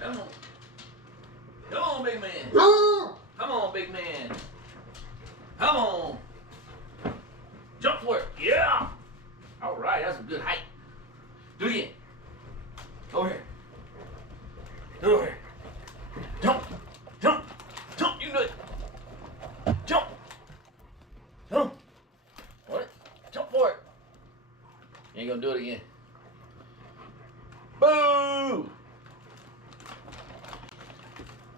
Come on. Come on, big man. Come on, big man. Come on. Jump for it. Yeah. All right, that's a good height. Do it again. Over here. Over here. Jump. Jump. Jump. You can do it. Jump. Jump. What? Jump for it. You ain't gonna do it again. Boo!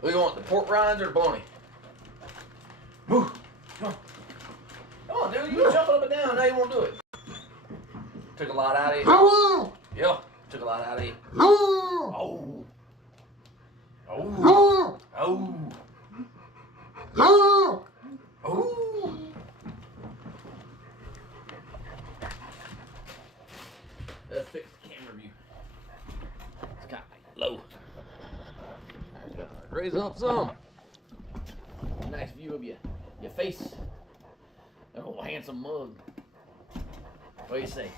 We want the pork rinds or the bologna? Boo! Come on. Come on, dude. You jump up and down. Now you won't do it. Took a lot out of you. Yeah. Took a lot out of you. Oh. Oh. Oh. Oh. Let's fix the camera view. It's kind of low. Raise up some. Nice view of your face. Oh, handsome mug. What do you say?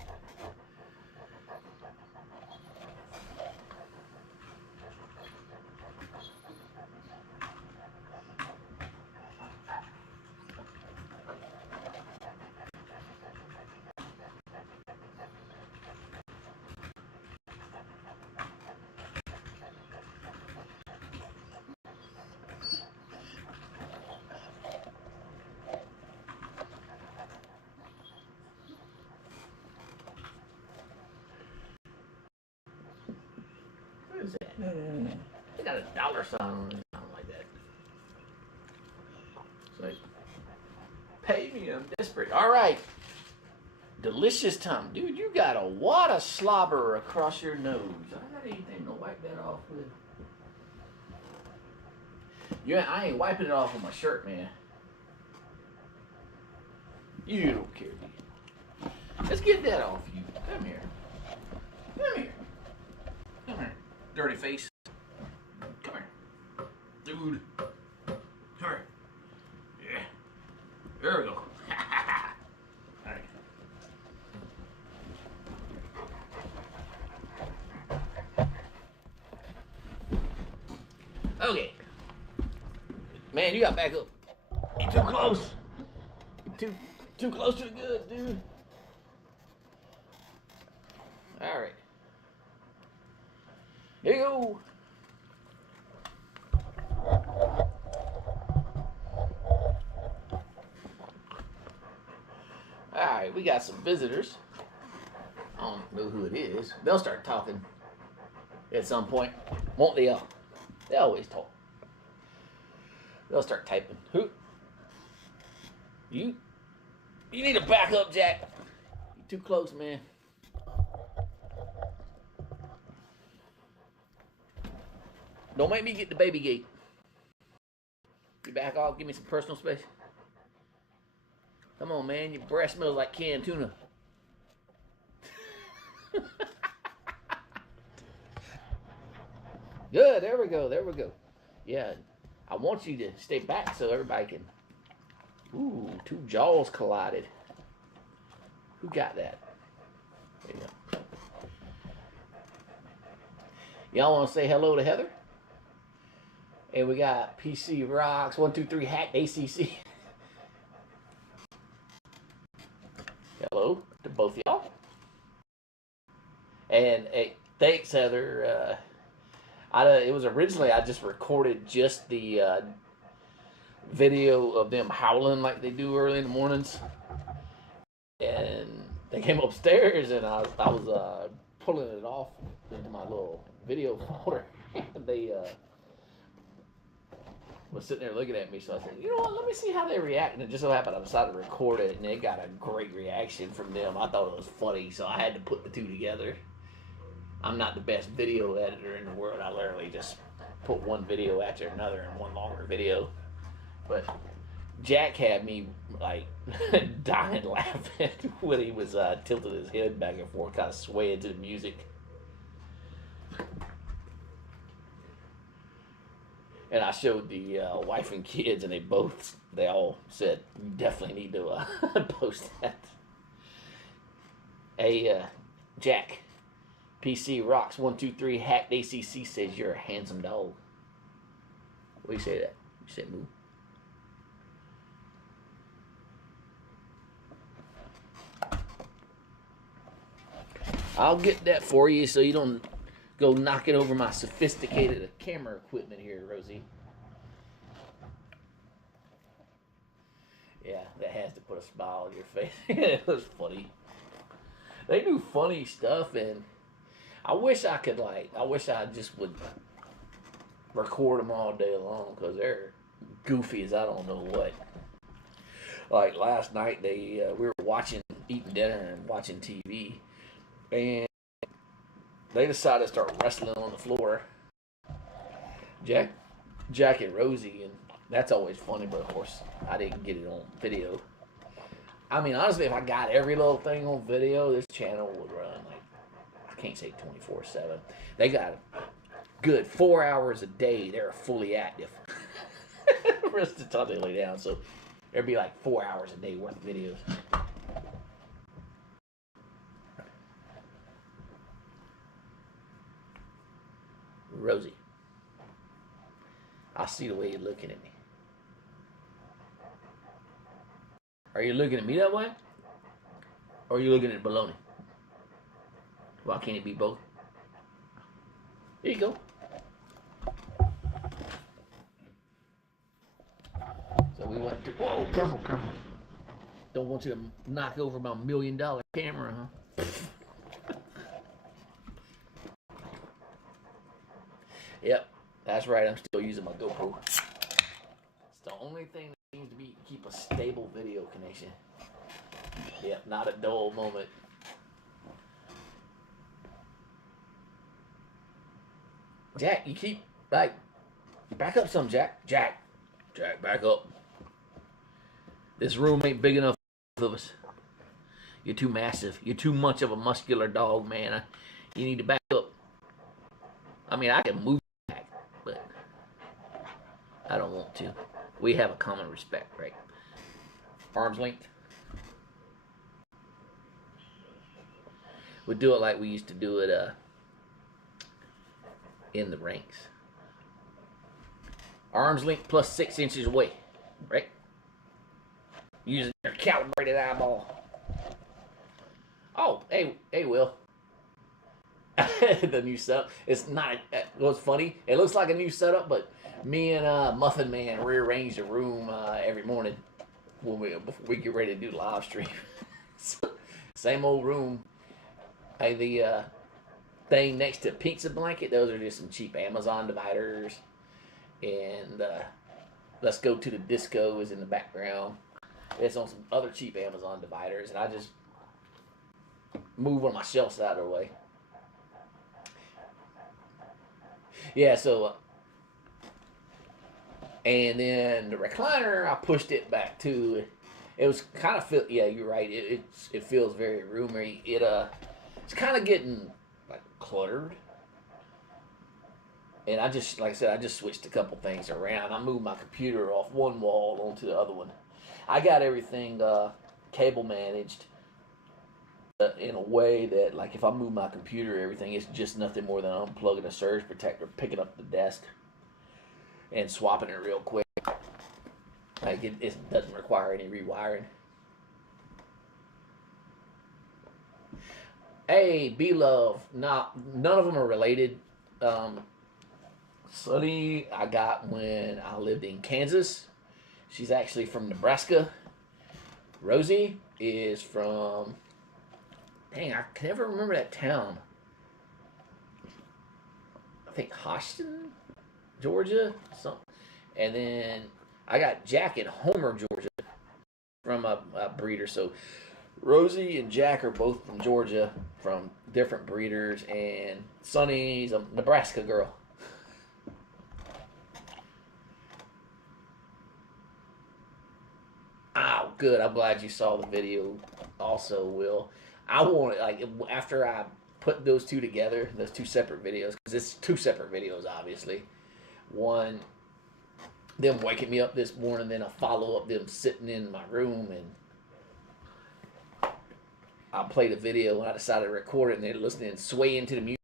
What is that? They got a dollar sign on it, something like that. It's like, pay me, I'm desperate. All right. Delicious time. Dude, you got a wad of slobber across your nose. I got anything to wipe that off with. Yeah, I ain't wiping it off with my shirt, man. You don't care, do you? Let's get that off you. Come here. Come here. Come here. Dirty face. Come here. Dude. Come here. Yeah. There we go. Alright. Okay. Man, you got back up. You too close. Too close to the goods, dude. Alright. Here you go. Alright, we got some visitors. I don't know who it is. They'll start talking at some point. Won't they all? They always talk. They'll start typing. Who? You need to back up, Jack. You're too close, man. Don't make me get the baby gate. You back off, give me some personal space. Come on, man. Your breath smells like canned tuna. Good, there we go, there we go. Yeah, I want you to stay back so everybody can... Ooh, two jaws collided. Who got that? There you go. Y'all want to say hello to Heather? And we got PC Rocks, 123 Hack ACC. Hello to both y'all. And hey, thanks, Heather. It was originally, I just recorded just the video of them howling like they do early in the mornings. And they came upstairs and I was pulling it off into my little video folder. And they was sitting there looking at me, so I said, you know what, let me see how they react. And it just so happened I decided to record it, and it got a great reaction from them. I thought it was funny, so I had to put the two together. I'm not the best video editor in the world. I literally just put one video after another in one longer video. But Jack had me like dying laughing when he was tilting his head back and forth, kind of swaying to the music. And I showed the wife and kids, and they all said, you definitely need to post that. Hey, Jack, PC Rocks 123 Hacked ACC says you're a handsome dog. What do you say to that? You say moo. I'll get that for you so you don't go knocking over my sophisticated camera equipment here, Rosie. Yeah, that has to put a smile on your face. It was funny. They do funny stuff, and I wish I could, I wish I just would record them all day long, because they're goofy as I don't know what. Like last night, we were eating dinner and watching TV, and they decided to start wrestling on the floor. Jack and Rosie, and that's always funny, but of course I didn't get it on video. I mean, honestly, if I got every little thing on video, this channel would run I can't say 24/7. They got good 4 hours a day. They're fully active. The rest of the time they lay down, so there'd be 4 hours a day worth of videos. Rosie, I see the way you're looking at me. Are you looking at me that way? Or are you looking at Bologna? Why can't it be both? There you go. So we went to... Whoa, careful, careful. Don't want you to knock over my $1 million camera, huh? Yep, that's right. I'm still using my GoPro. It's the only thing that seems to keep a stable video connection. Yep, not a dull moment. Jack, you keep back up some, Jack. Jack, back up. This room ain't big enough for both of us. You're too massive. You're too much of a muscular dog, man. You need to back up. I mean, I can move back, but I don't want to. We have a common respect, right? Arm's length. We do it like we used to do it in the ranks. Arm's length plus 6 inches away, right? Using your calibrated eyeball. Oh, hey, Will. The new setup. It's not. What's funny? It looks like a new setup, but me and Muffin Man rearrange the room every morning before we get ready to do the live stream. Same old room. Hey, the thing next to pizza blanket. Those are just some cheap Amazon dividers. And Let's Go to the Disco is in the background. It's on some other cheap Amazon dividers, and I just move one of my shelves out of the way. Yeah, so and then the recliner, I pushed it back to. It was kind of yeah, you're right. It feels very roomy. It's kind of getting cluttered. And I just, like I said, I just switched a couple things around. I moved my computer off one wall onto the other one. I got everything cable managed in a way that, if I move my computer, everything is just nothing more than unplugging a surge protector, picking up the desk, and swapping it real quick. It doesn't require any rewiring. Hey, B-Love. None of them are related. Sunny, I got when I lived in Kansas. She's actually from Nebraska. Rosie is from... Dang, I can never remember that town. I think Houston, Georgia. And then I got Jack in Homer, Georgia, from a breeder. So Rosie and Jack are both from Georgia, from different breeders. And Sunny's a Nebraska girl. Oh, good. I'm glad you saw the video also, Will. I want after I put those two together, those two separate videos, because it's two separate videos, obviously. One, them waking me up this morning, then a follow-up them sitting in my room, and I played a video and I decided to record it, and they're listening and swaying to the music.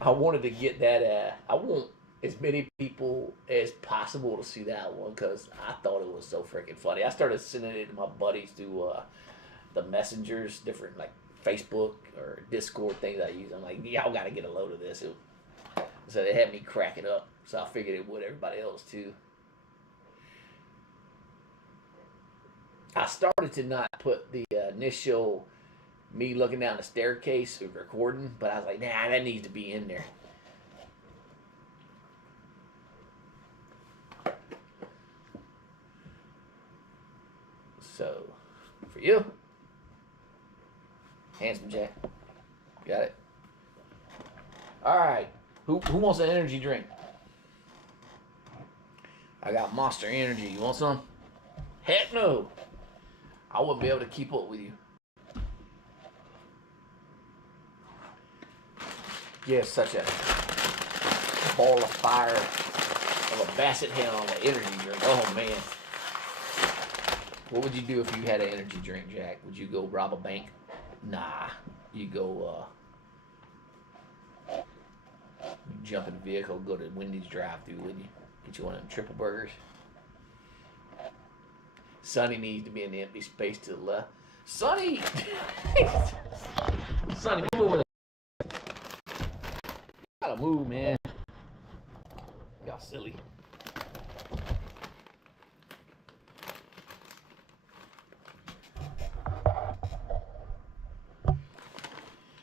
I wanted to get that. I want as many people as possible to see that one because I thought it was so freaking funny. I started sending it to my buddies through the messengers, different like Facebook or Discord things I use. I'm like, y'all got to get a load of this. So they had me crack it up. So I figured it would everybody else too. I started to not put the initial me looking down the staircase of recording, but I was like, nah, that needs to be in there. So, for you, handsome Jack, got it. All right, who wants an energy drink? I got Monster Energy. You want some? Heck no. I wouldn't be able to keep up with you. You have such a ball of fire of a basset head on an energy drink. Oh, man. What would you do if you had an energy drink, Jack? Would you go rob a bank? Nah. You go, jump in the vehicle, go to Wendy's drive-thru, wouldn't you? Get you one of them triple burgers. Sonny needs to be in the empty space to the left. Sonny! Sonny, move over there. You gotta move, man. Y'all silly.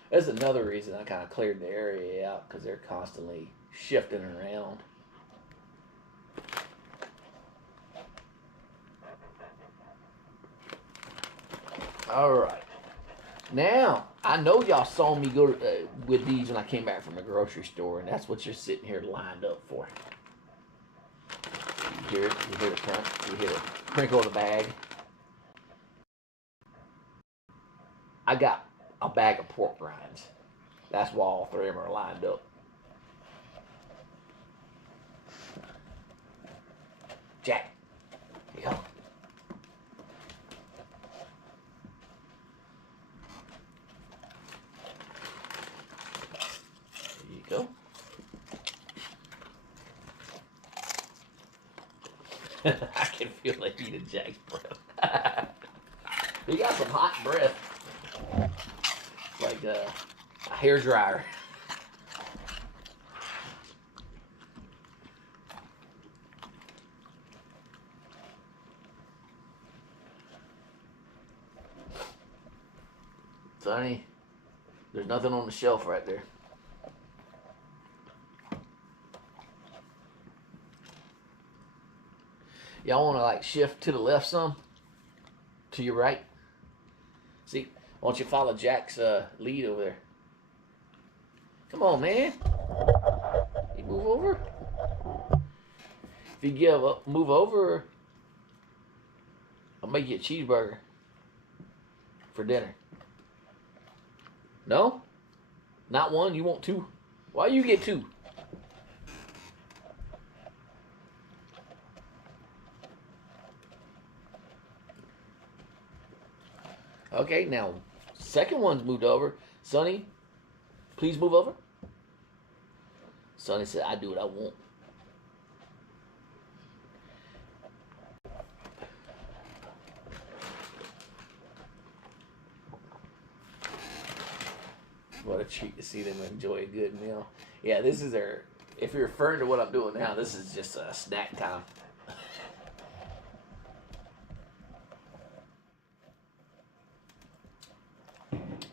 That's another reason I kind of cleared the area out, because they're constantly shifting around. All right. Now, I know y'all saw me go with these when I came back from the grocery store, and that's what you're sitting here lined up for. You hear it? You hear the crunch? You hear the crinkle of the bag? I got a bag of pork rinds. That's why all three of them are lined up. Jack, here you go. There you go. I can feel the heat of Jack's breath. He got some hot breath. Like a hair dryer. Sonny, there's nothing on the shelf right there. Y'all want to like shift to the left some? To your right? See, why don't you follow Jack's lead over there? Come on, man. You move over. If you give up, move over, I'll make you a cheeseburger for dinner. No? Not one? You want two? Why you get two? Okay, now, second one's moved over. Sonny, please move over. Sonny said, I do what I want. What a treat to see them enjoy a good meal. Yeah, this is their, if you're referring to what I'm doing now, this is just a snack time.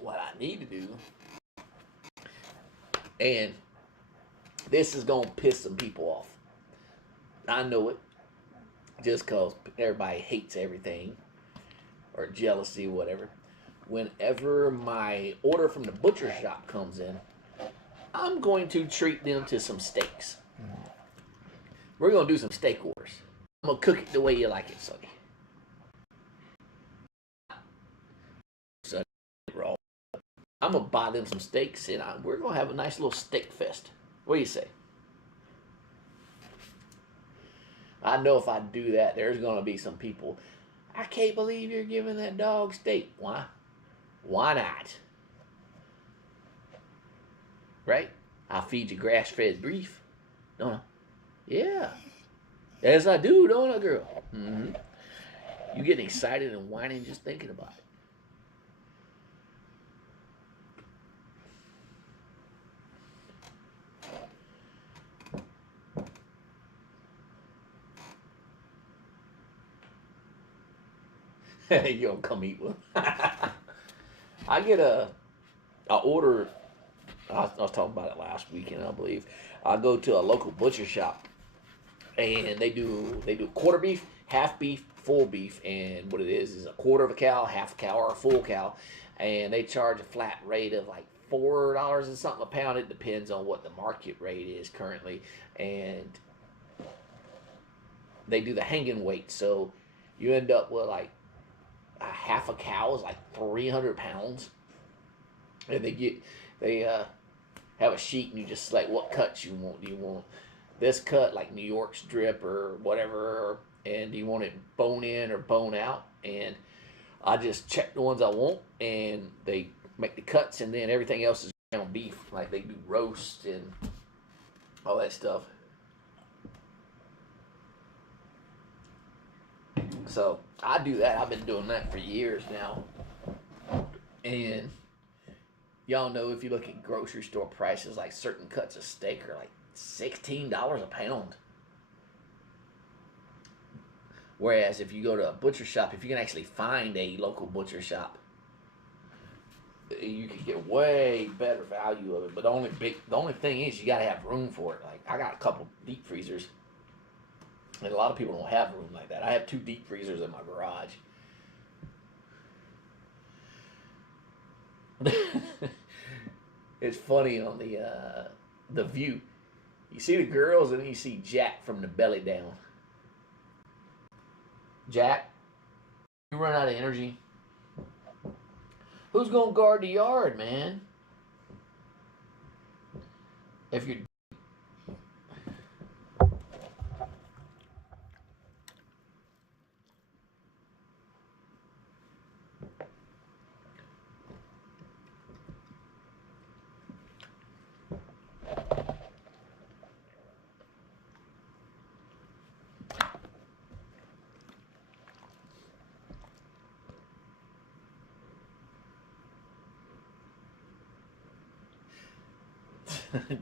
What I need to do, and this is going to piss some people off. I know it. Just because everybody hates everything or jealousy or whatever. Whenever my order from the butcher shop comes in, I'm going to treat them to some steaks. We're going to do some steak orders. I'm going to cook it the way you like it, Sonny. Sonny, raw. I'm going to buy them some steaks, and we're going to have a nice little steak fest. What do you say? I know if I do that, there's going to be some people, I can't believe you're giving that dog steak. Why? Why not? Right? I'll feed you grass-fed beef. Don't I? Yeah. As I do, don't I, girl? Mm-hmm. You getting excited and whining just thinking about it. You don't come eat one. I get I order, I was talking about it last weekend, I believe. I go to a local butcher shop, and they do quarter beef, half beef, full beef, and what it is a quarter of a cow, half a cow, or a full cow, and they charge a flat rate of like $4 and something a pound. It depends on what the market rate is currently, and they do the hanging weight, so you end up with like a half a cow is like 300 pounds, and they have a sheet, and you just select what cuts you want. Do you want this cut, like New York strip or whatever, and do you want it bone in or bone out? And I just check the ones I want, and they make the cuts, and then everything else is ground beef. Like they do roast and all that stuff. So I do that. I've been doing that for years now. And y'all know if you look at grocery store prices, like certain cuts of steak are like $16 a pound. Whereas if you go to a butcher shop, if you can actually find a local butcher shop, you can get way better value of it. But the only thing is you gotta have room for it. Like I got a couple deep freezers, and a lot of people don't have room like that. I have 2 deep freezers in my garage. It's funny on the view. You see the girls, and then you see Jack from the belly down. Jack, you run out of energy. Who's gonna guard the yard, man? If you're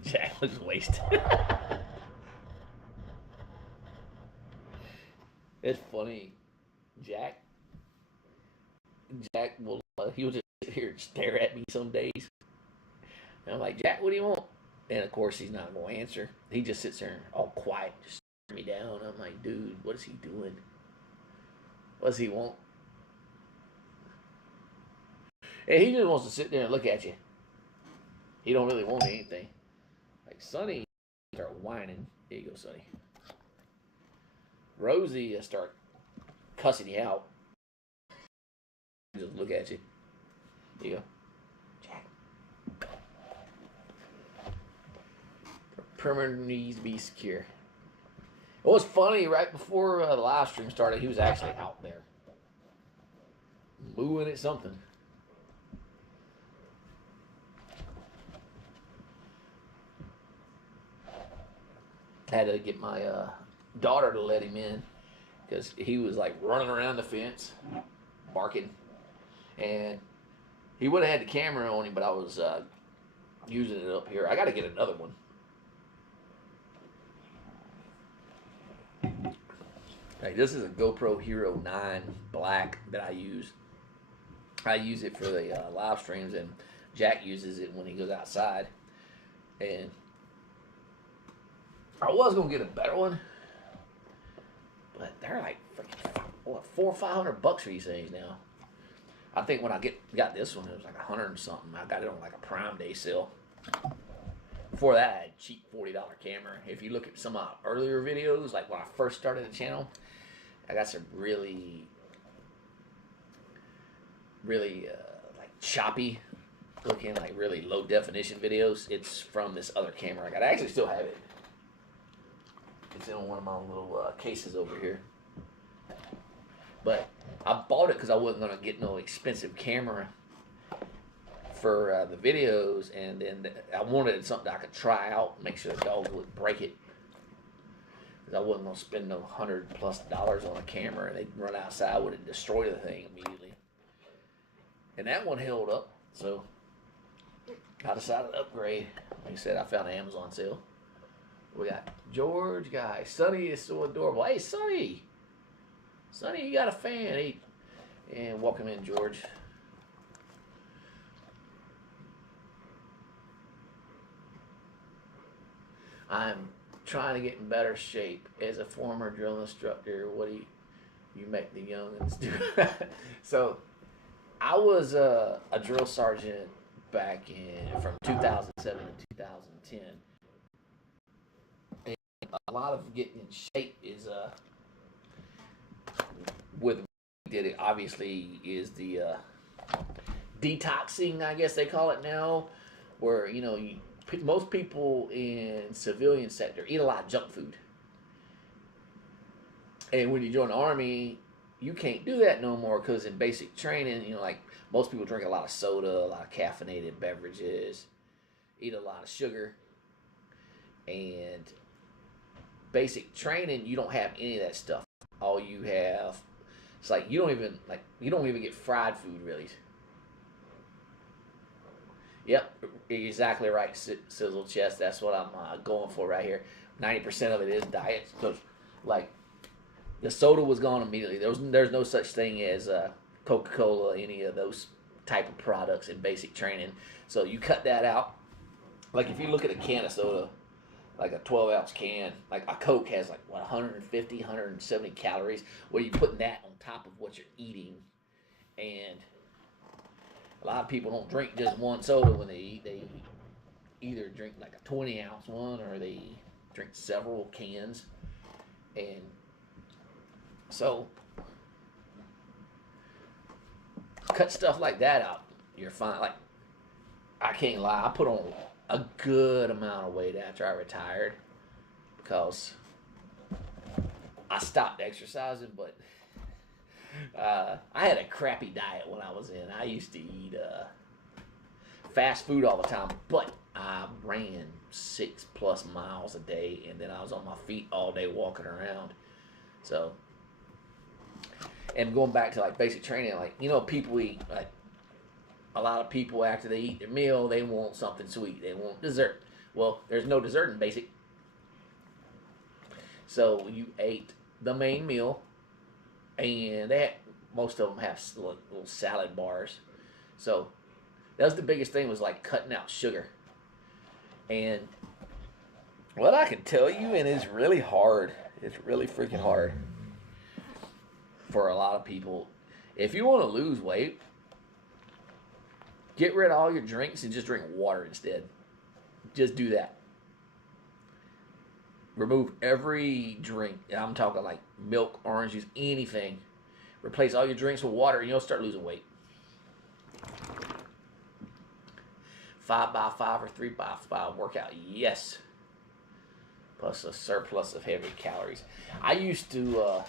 Jack looks wasted. It's funny. Jack will he'll just sit here and stare at me some days. And I'm like, Jack, what do you want? And of course he's not gonna answer. He just sits there all quiet, just staring me down. I'm like, dude, what is he doing? What does he want? And he just wants to sit there and look at you. He don't really want anything. Like Sonny start whining. There you go, Sonny. Rosie start cussing you out. Just look at you. There you go. Jack. Perimeter needs to be secure. It was funny, right before the live stream started, he was actually out there. Mooing at something. I had to get my daughter to let him in because he was like running around the fence, barking, and he would have had the camera on him, but I was using it up here. I got to get another one. Like this is a GoPro Hero 9 Black that I use. I use it for the live streams, and Jack uses it when he goes outside. And I was gonna get a better one, but they're like freaking what, $400 or $500 for these things now. I think when I got this one, it was like $100 and something. I got it on like a Prime Day sale. Before that, I had a cheap $40 camera. If you look at some of my earlier videos, like when I first started the channel, I got some really like choppy looking, like really low definition videos. It's from this other camera I got. I actually still have it. It's in one of my little cases over here. But I bought it because I wasn't going to get no expensive camera. for the videos, and then I wanted something I could try out, make sure the dog would break it. Because I wasn't going to spend no $100+ on a camera, and they'd run outside with it and destroy the thing immediately. And that one held up, so I decided to upgrade. Like I said, I found an Amazon sale. We got George guy. Sonny is so adorable. Hey, Sonny! Sonny, you got a fan. Hey. And welcome in, George. I'm trying to get in better shape. As a former drill instructor, what do you make the youngins do? So, I was a drill sergeant back from 2007 to 2010. And a lot of getting in shape is with did it obviously is the detoxing, I guess they call it now, where most people in civilian sector eat a lot of junk food, and when you join the army, you can't do that no more because in basic training, like most people drink a lot of soda, a lot of caffeinated beverages, eat a lot of sugar, and basic training, you don't have any of that stuff. All you have, it's like you don't even get fried food really. Yep, exactly right, Sizzle Chest. That's what I'm going for right here. 90% of it is diet. So, like, the soda was gone immediately. There's no such thing as Coca-Cola, any of those type of products in basic training. So you cut that out. Like if you look at a can of soda, like a 12-ounce can, like a Coke has like 150, 170 calories. Well, you're putting that on top of what you're eating, and a lot of people don't drink just one soda when they eat. They either drink like a 20-ounce one or they drink several cans, and so cut stuff like that out. You're fine. Like I can't lie, I put on a good amount of weight after I retired because I stopped exercising, but I had a crappy diet when I was in. I used to eat fast food all the time, but I ran 6+ miles a day, and then I was on my feet all day walking around. So, and going back to like basic training, like people eat like. A lot of people, after they eat their meal, they want something sweet. They want dessert. Well, there's no dessert in basic. So you ate the main meal, and most of them have little salad bars. So that was the biggest thing, was like cutting out sugar. And what I can tell you, and it's really hard. It's really freaking hard for a lot of people. If you want to lose weight, get rid of all your drinks and just drink water instead. Just do that. Remove every drink. I'm talking like milk, orange juice, anything. Replace all your drinks with water and you'll start losing weight. 5x5 or 3x5 workout, yes. Plus a surplus of heavy calories. I used to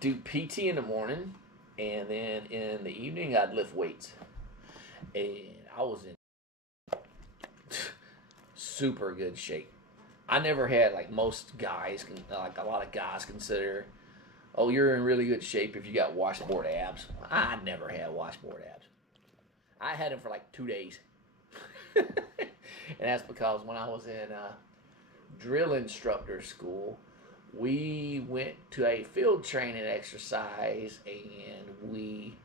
do PT in the morning, and then in the evening, I'd lift weights. And I was in super good shape. I never had, like most guys, like a lot of guys consider, oh, you're in really good shape if you got washboard abs. I never had washboard abs. I had them for like 2 days. And that's because when I was in drill instructor school, we went to a field training exercise, and we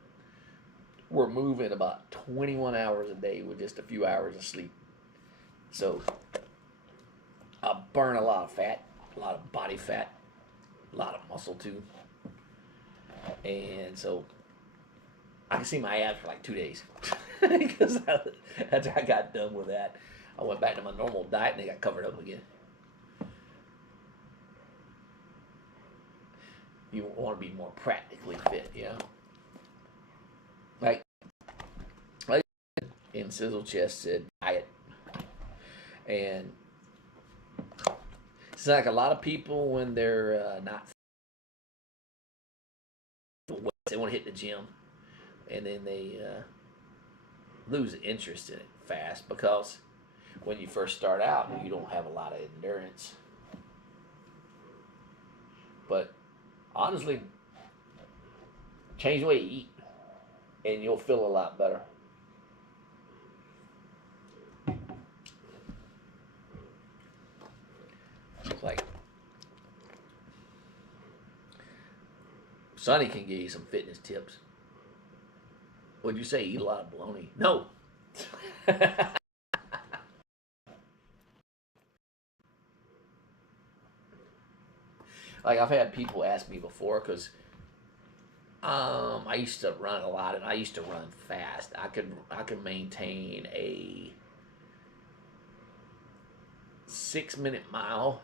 were moving about 21 hours a day with just a few hours of sleep. So I burn a lot of fat, a lot of body fat, a lot of muscle too. And so I can see my abs for like 2 days. Because after I got done with that, I went back to my normal diet and they got covered up again. You want to be more practically fit, Like in Sizzle Chest said, diet. And it's like a lot of people, when they're not, they want to hit the gym. and then they lose interest in it fast because when you first start out, you don't have a lot of endurance. But honestly, change the way you eat, and you'll feel a lot better. It's like Sonny can give you some fitness tips. Would you say eat a lot of bologna? No. Like I've had people ask me before because I used to run a lot and I used to run fast. I could maintain a 6-minute mile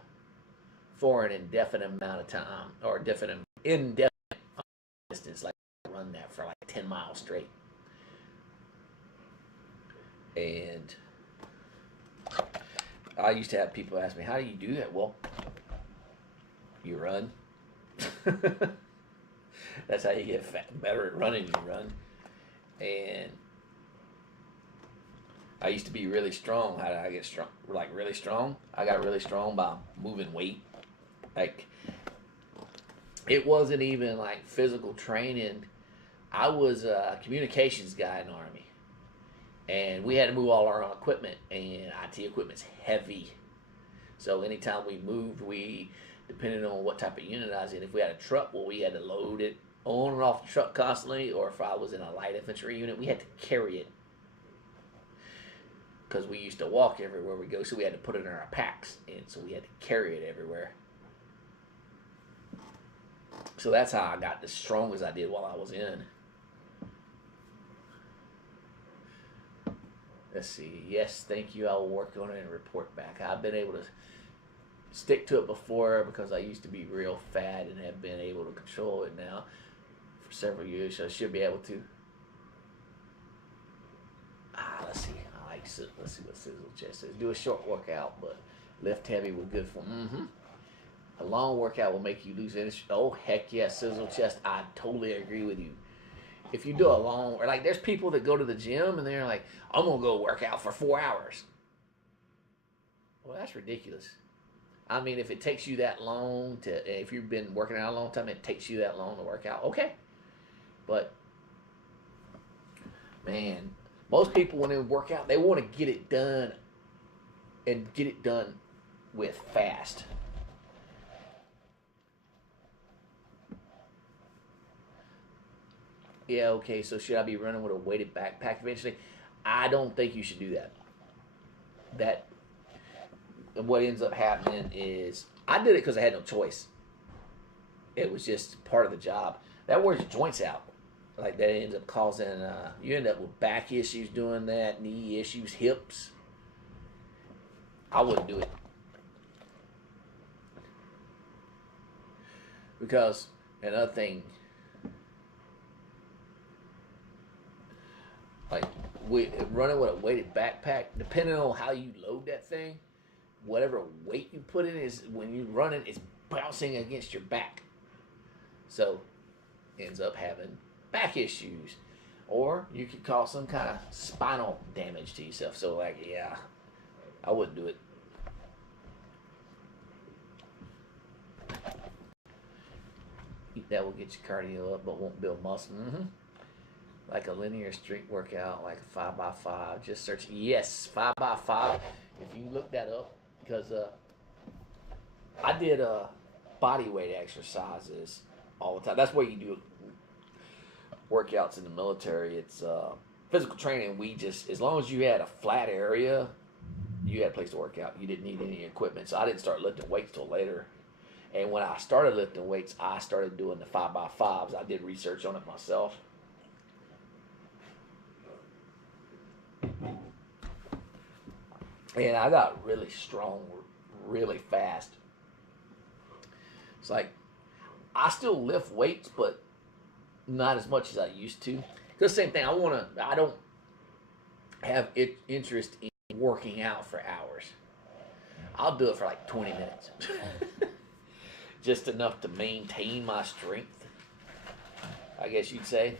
for an indefinite amount of time or indefinite distance. Like I run that for like 10 miles straight. And I used to have people ask me, how do you do that? Well, you run. That's how you get better at running. You run. And I used to be really strong. How did I get strong? Like really strong? I got really strong by moving weight. Like it wasn't even like physical training. I was a communications guy in the Army. And we had to move all our own equipment, and IT equipment's heavy. So anytime we moved, depending on what type of unit I was in, if we had a truck, well, we had to load it on and off the truck constantly, or if I was in a light infantry unit, we had to carry it. Because we used to walk everywhere we go, so we had to put it in our packs, and so we had to carry it everywhere. So that's how I got as strong as I did while I was in. Let's see. Yes, thank you. I will work on it and report back. I've been able to stick to it before because I used to be real fat and have been able to control it now for several years, so I should be able to. Let's see. Let's see what Sizzle Chest says. Do a short workout, but lift heavy with good form. A long workout will make you lose energy. Oh, heck yes, Sizzle Chest. I totally agree with you. If you do a long, or like there's people that go to the gym and they're like, I'm going to go work out for 4 hours. Well, that's ridiculous. I mean, if it takes you that long if you've been working out a long time, it takes you that long to work out. Okay. But, man, most people when they work out, they want to get it done and get it done with fast. Yeah, okay, so should I be running with a weighted backpack eventually? I don't think you should do that. What ends up happening is, I did it because I had no choice. It was just part of the job. That wears your joints out. Like that ends up causing, you end up with back issues doing that, knee issues, hips. I wouldn't do it. Because another thing, like running with a weighted backpack, depending on how you load that thing, whatever weight you put in is when you run it, it's bouncing against your back. So ends up having back issues. Or you could cause some kind of spinal damage to yourself. So like, yeah, I wouldn't do it. That will get your cardio up but won't build muscle. Like a linear strength workout, like a 5x5. Just search, yes, 5x5. If you look that up, because I did body weight exercises all the time. That's what you do workouts in the military. It's physical training. We just, as long as you had a flat area, you had a place to work out. You didn't need any equipment. So I didn't start lifting weights till later. And when I started lifting weights, I started doing the 5x5s. I did research on it myself. And I got really strong, really fast. It's like, I still lift weights, but not as much as I used to. Because same thing, I don't have interest in working out for hours. I'll do it for like 20 minutes. Just enough to maintain my strength, I guess you'd say.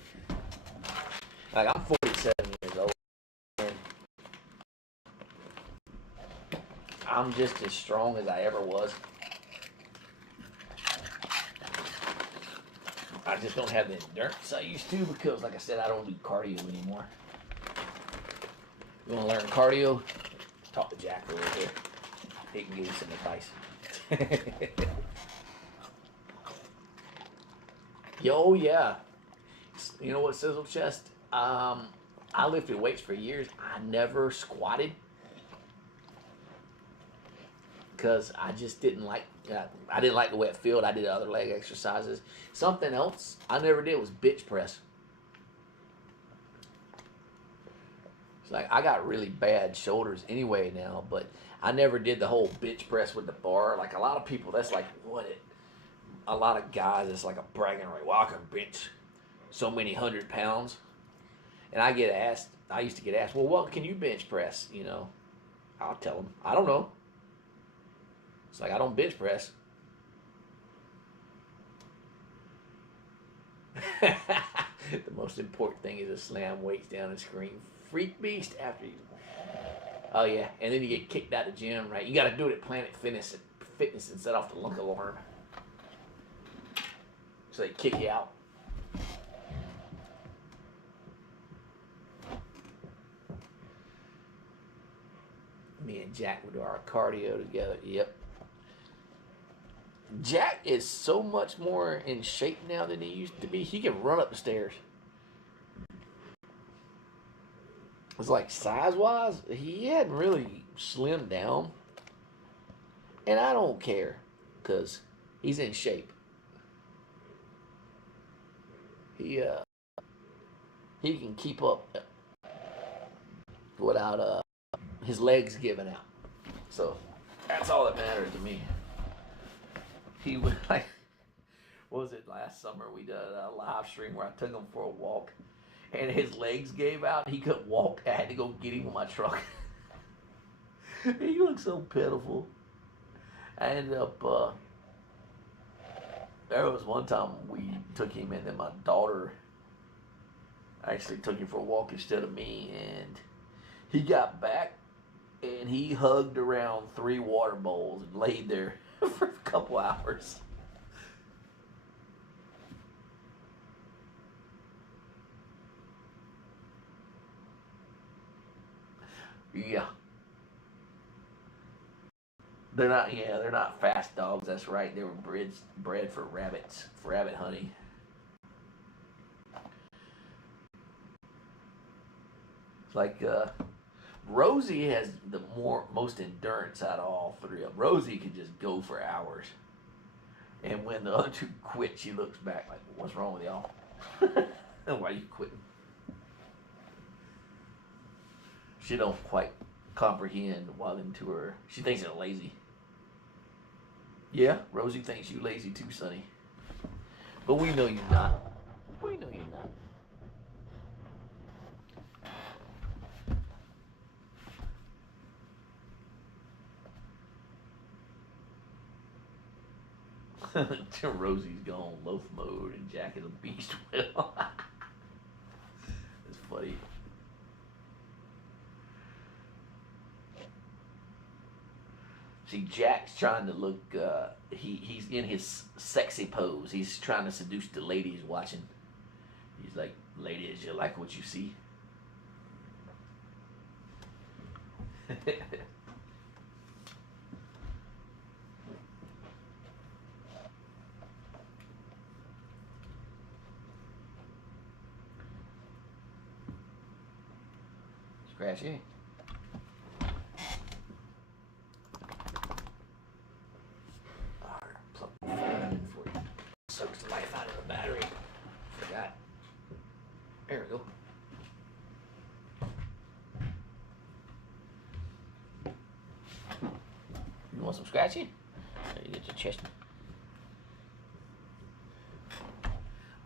Like, I'm 47 years old, and I'm just as strong as I ever was. I just don't have the endurance I used to because, like I said, I don't do cardio anymore. You want to learn cardio? Talk to Jack over here. He can give you some advice. Yo, yeah. You know what, Sizzle Chest? I lifted weights for years. I never squatted because I just didn't like. I didn't like the way it felt. I did other leg exercises. Something else I never did was bench press. It's like I got really bad shoulders anyway now, but I never did the whole bench press with the bar. Like a lot of people, that's like what it. A lot of guys, it's like a bragging right. Well, I can bench so many 100 pounds, and I get asked. I used to get asked, well, what can you bench press? You know, I'll tell them, I don't know. It's like I don't bench press. The most important thing is to slam weights down and scream "Freak Beast" after you. Oh yeah, and then you get kicked out of the gym, right? You got to do it at Planet Fitness and set off the lunk alarm, so they kick you out. Me and Jack would do our cardio together. Yep. Jack is so much more in shape now than he used to be. He can run up the stairs. It's like size-wise, he hadn't really slimmed down. And I don't care, because he's in shape. He can keep up without his legs giving out. So that's all that matters to me. He was like, what was it, last summer we did a live stream where I took him for a walk and his legs gave out. He couldn't walk. I had to go get him in my truck. He looked so pitiful. I ended up, there was one time we took him and then my daughter actually took him for a walk instead of me, and he got back and he hugged around 3 water bowls and laid there for a couple hours. Yeah. They're not fast dogs, that's right. They were bred for rabbits, for rabbit hunting. It's like Rosie has the most endurance out of all 3 of them. Rosie could just go for hours. And when the other 2 quit, she looks back like, what's wrong with y'all? Why are you quitting? She don't quite comprehend why them 2 are. She thinks they're lazy. Yeah, Rosie thinks you lazy too, Sonny. But we know you're not. We know you're not. Rosie's gone loaf mode and Jack is a beast whale. It's funny. See, Jack's trying to look, he's in his sexy pose. He's trying to seduce the ladies watching. He's like, ladies, you like what you see? Scratchy. Soaks the life out of the battery. Forgot. There we go. You want some scratchy? There, you get your chest.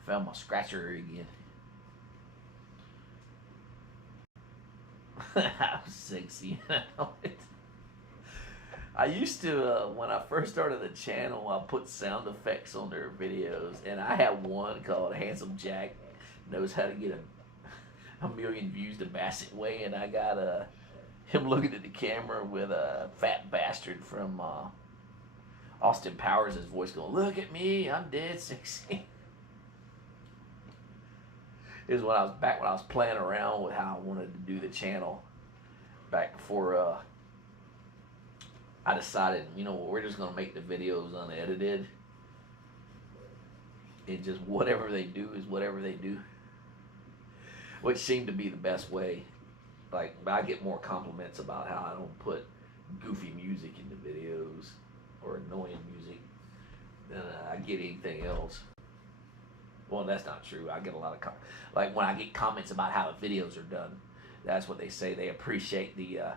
Found my scratcher again. How sexy. I used to, when I first started the channel, I put sound effects on their videos, and I had one called Handsome Jack Knows How to Get a million views the Bassett way, and I got him looking at the camera with a fat bastard from Austin Powers' voice going, "Look at me, I'm dead sexy." Is when I was playing around with how I wanted to do the channel back before I decided, you know, we're just gonna make the videos unedited. It just whatever they do is whatever they do, which seemed to be the best way. Like, I get more compliments about how I don't put goofy music in the videos or annoying music than I get anything else. Well, that's not true. I get a lot of like when I get comments about how the videos are done. That's what they say. They appreciate the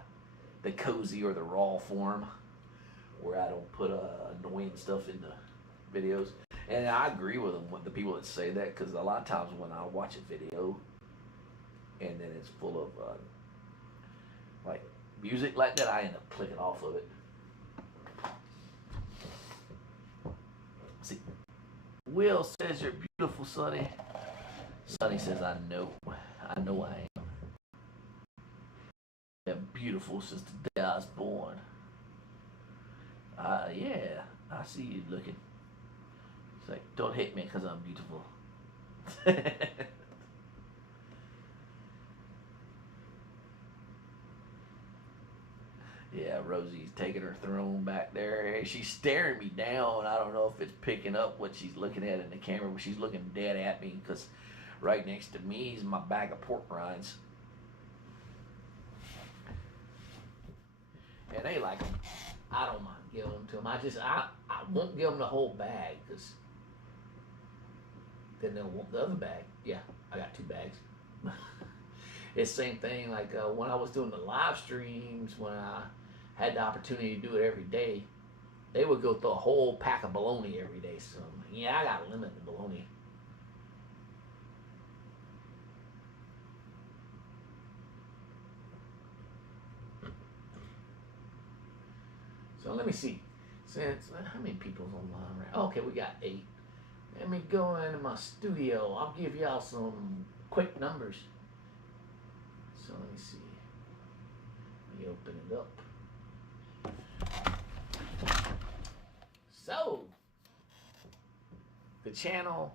cozy or the raw form, where I don't put annoying stuff in the videos. And I agree with them, with the people that say that, because a lot of times when I watch a video and then it's full of like music like that, I end up clicking off of it. See, Will says you're beautiful, Sonny. Sonny says I know I am. You're beautiful since the day I was born. Yeah, I see you looking. It's like, don't hate me because I'm beautiful. Yeah, Rosie's taking her throne back there. She's staring me down. I don't know if it's picking up what she's looking at in the camera, but she's looking dead at me because right next to me is my bag of pork rinds. And they like them. I don't mind giving them to them. I won't give them the whole bag because then they'll want the other bag. Yeah, I got 2 bags. It's the same thing like when I was doing the live streams, when I had the opportunity to do it every day, they would go through a whole pack of bologna every day. So, yeah, I got to limit the bologna. So let me see. Since how many people's online right? Okay, we got 8. Let me go into my studio. I'll give y'all some quick numbers. So let me see. Let me open it up. So the channel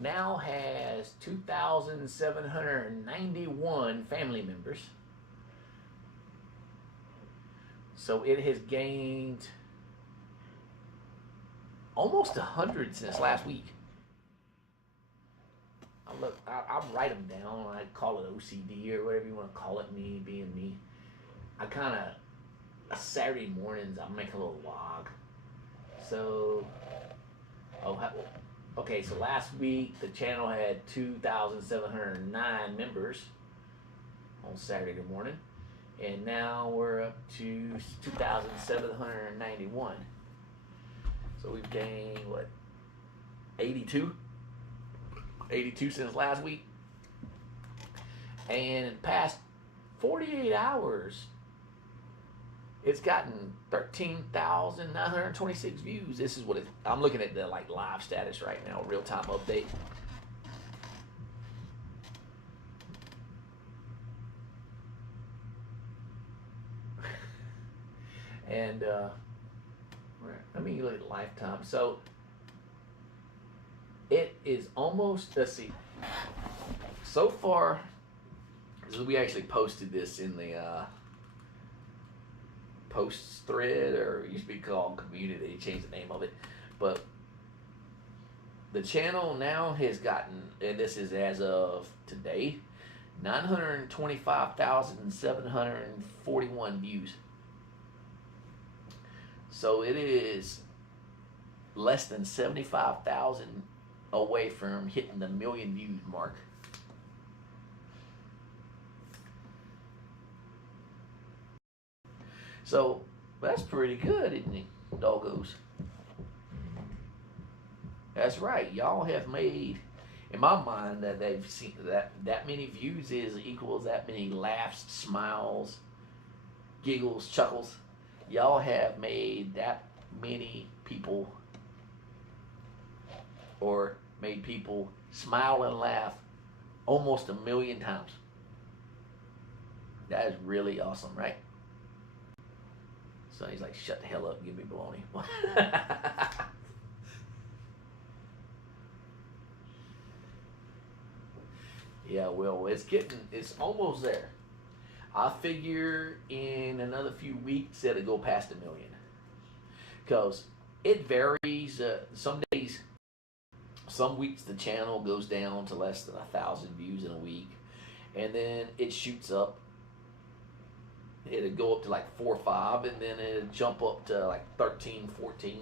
now has 2,791 family members. So it has gained almost 100 since last week. I write them down. I call it OCD or whatever you want to call it. Me being me. I kind of Saturday mornings I make a little log. So, okay. So last week the channel had 2,709 members on Saturday morning, and now we're up to 2,791. So we've gained what? 82 since last week. And in the past 48 hours, it's gotten 13,926 views. This is what I'm looking at the like live status right now, real time update. And let me look at lifetime. So it is almost, let's see, so far, so we actually posted this in the posts thread, or it used to be called community. They changed the name of it, but the channel now has gotten, and this is as of today, 925,741 views. So it is less than 75,000 away from hitting the 1 million views mark. So that's pretty good, isn't it, doggos? That's right. Y'all have made, in my mind, that they've seen that many views is equals that many laughs, smiles, giggles, chuckles. Y'all have made that many people, or made people smile and laugh almost 1 million times. That is really awesome, right? So he's like, shut the hell up and give me bologna. Yeah, well, it's almost there. I figure in another few weeks it'll go past 1 million. Because it varies. Some days, some weeks the channel goes down to less than 1,000 views in a week. And then it shoots up. It'll go up to like 4 or 5, and then it'll jump up to like 13, 14.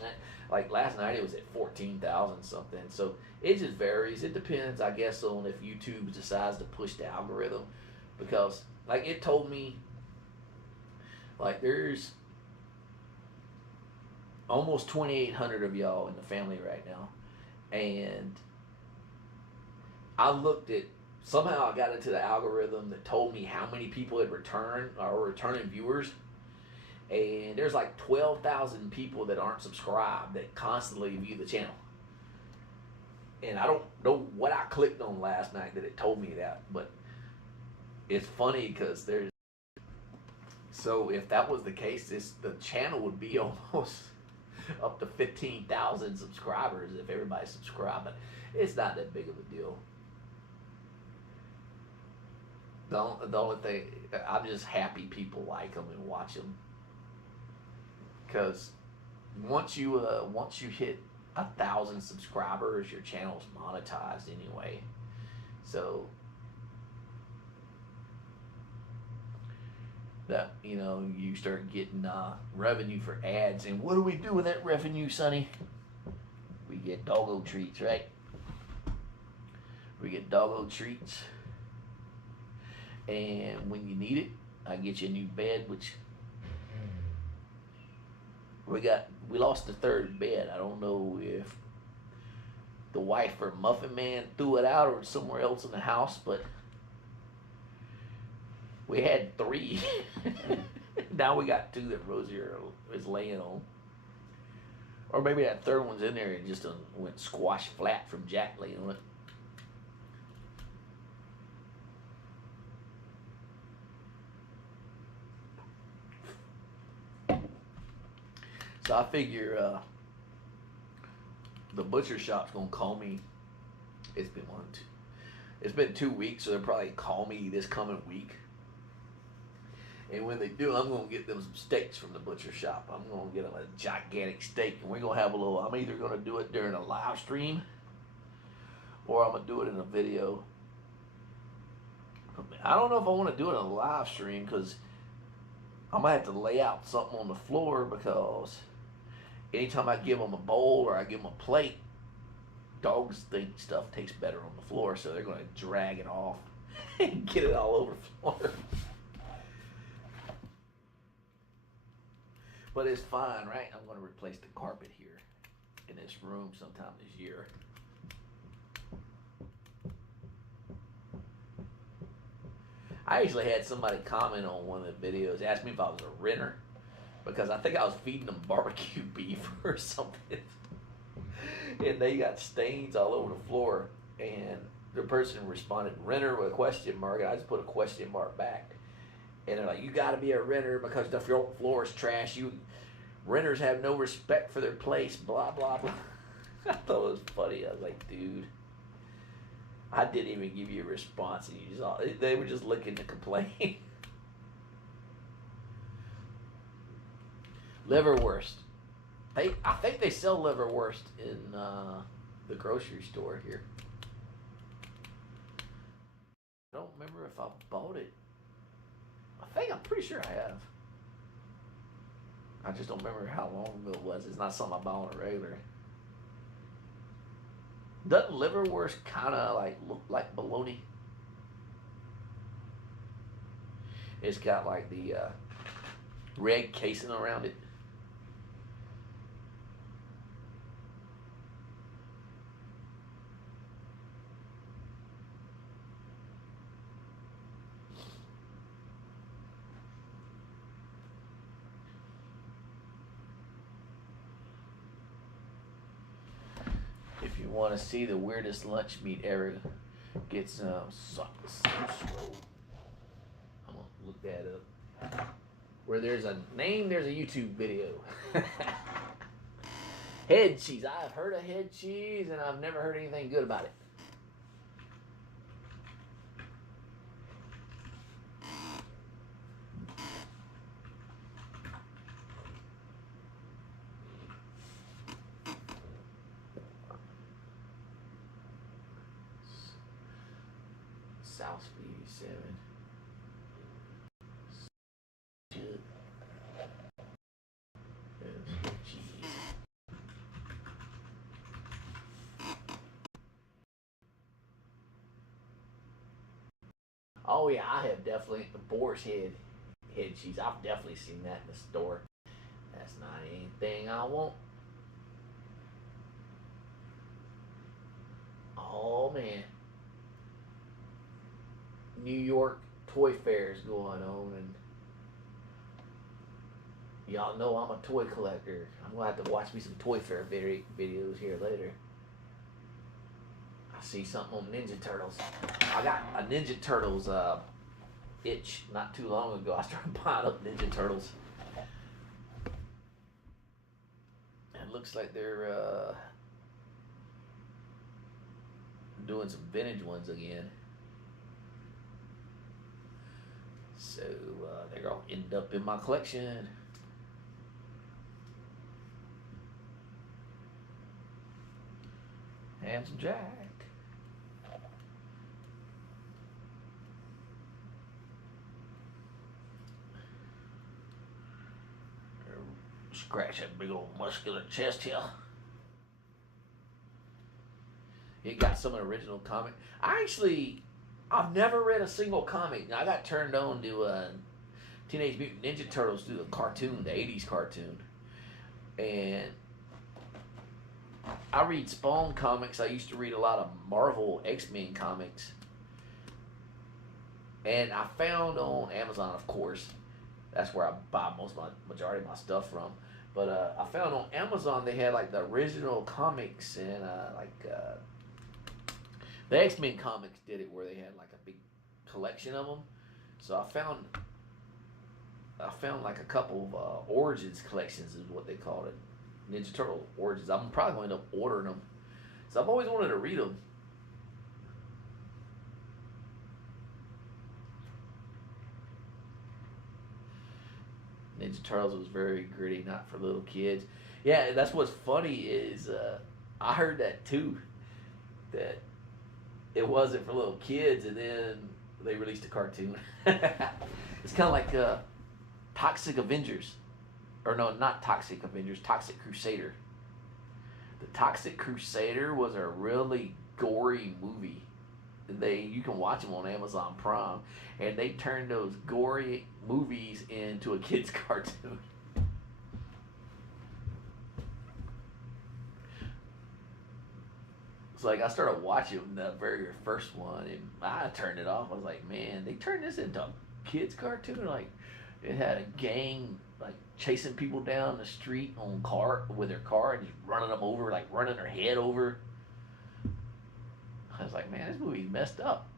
Like last night it was at 14,000 something. So it just varies. It depends, I guess, on if YouTube decides to push the algorithm. Because like it told me, like there's almost 2,800 of y'all in the family right now. And I looked at, somehow I got into the algorithm that told me how many people had returned or returning viewers. And there's like 12,000 people that aren't subscribed that constantly view the channel. And I don't know what I clicked on last night that it told me that, but it's funny because there's, so if that was the case, the channel would be almost up to 15,000 subscribers if everybody subscribed, but it's not that big of a deal. The only thing, I'm just happy people like them and watch them, because once you hit 1,000 subscribers, your channel's monetized anyway. So that, you start getting revenue for ads. And what do we do with that revenue, Sonny? We get doggo treats, right? We get doggo treats. And when you need it, I get you a new bed, which we lost the third bed. I don't know if the wife or Muffin Man threw it out or somewhere else in the house, but we had 3. Now we got 2 that Rosie is laying on. Or maybe that third one's in there and just went squash flat from Jack laying on it. So I figure the butcher shop's gonna call me. It's been 2 weeks, so they'll probably call me this coming week. And when they do, I'm gonna get them some steaks from the butcher shop. I'm gonna get them a gigantic steak, and we're gonna have a little. I'm either gonna do it during a live stream, or I'm gonna do it in a video. I don't know if I want to do it in a live stream because I'm gonna have to lay out something on the floor, because anytime I give them a bowl or I give them a plate, dogs think stuff tastes better on the floor, so they're gonna drag it off and get it all over the floor. But it's fine, right? I'm going to replace the carpet here in this room sometime this year. I actually had somebody comment on one of the videos, asked me if I was a renter, because I think I was feeding them barbecue beef or something. And they got stains all over the floor. And the person responded, renter, with a question mark. And I just put a question mark back. And they're like, you got to be a renter because the floor is trash. Renters have no respect for their place, blah, blah, blah. I thought it was funny. I was like, dude, I didn't even give you a response. And they were just looking to complain. Liverwurst. I think they sell liverwurst in the grocery store here. I don't remember if I bought it. I'm pretty sure I have. I just don't remember how long ago it was. It's not something I buy on a regular. Doesn't liverwurst kind of like look like bologna? It's got like the red casing around it. If you want to see the weirdest lunch meat ever, get some sauce. I'm gonna look that Where there's a name, there's a YouTube video. Head cheese. I've heard of head cheese, and I've never heard anything good about it. South 87. Cheese. Oh yeah, I have definitely the boar's head cheese. I've definitely seen that in the store. That's not anything I want. Oh man. New York toy fairs going on, and y'all know I'm a toy collector. I'm gonna have to watch me some toy fair videos here later. I see something on Ninja Turtles. I got a Ninja Turtles itch not too long ago. I started buying up Ninja Turtles. And it looks like they're doing some vintage ones again. So they're gonna end up in my collection. Handsome Jack. Scratch that big old muscular chest here. It got some original comic. I've never read a single comic. I got turned on to Teenage Mutant Ninja Turtles through the cartoon, the 80s cartoon. And I read Spawn comics. I used to read a lot of Marvel X-Men comics. And I found on Amazon, of course, that's where I buy majority of my stuff from. But I found on Amazon they had like the original comics, and the X-Men comics did it where they had like a big collection of them. So I found like a couple of Origins collections is what they called it. Ninja Turtle Origins. I'm probably going to end up ordering them. So I've always wanted to read them. Ninja Turtles was very gritty, not for little kids. Yeah, that's what's funny is I heard that too. That it wasn't for little kids, and then they released a cartoon. It's kind of like Toxic Avengers. Or no, not Toxic Avengers, Toxic Crusader. The Toxic Crusader was a really gory movie. You can watch them on Amazon Prime, and they turned those gory movies into a kid's cartoon. It's like I started watching the very first one, and I turned it off. I was like, man, they turned this into a kid's cartoon. Like, it had a gang like chasing people down the street with their car and just running them over, like running their head over. I was like, man, this movie's messed up.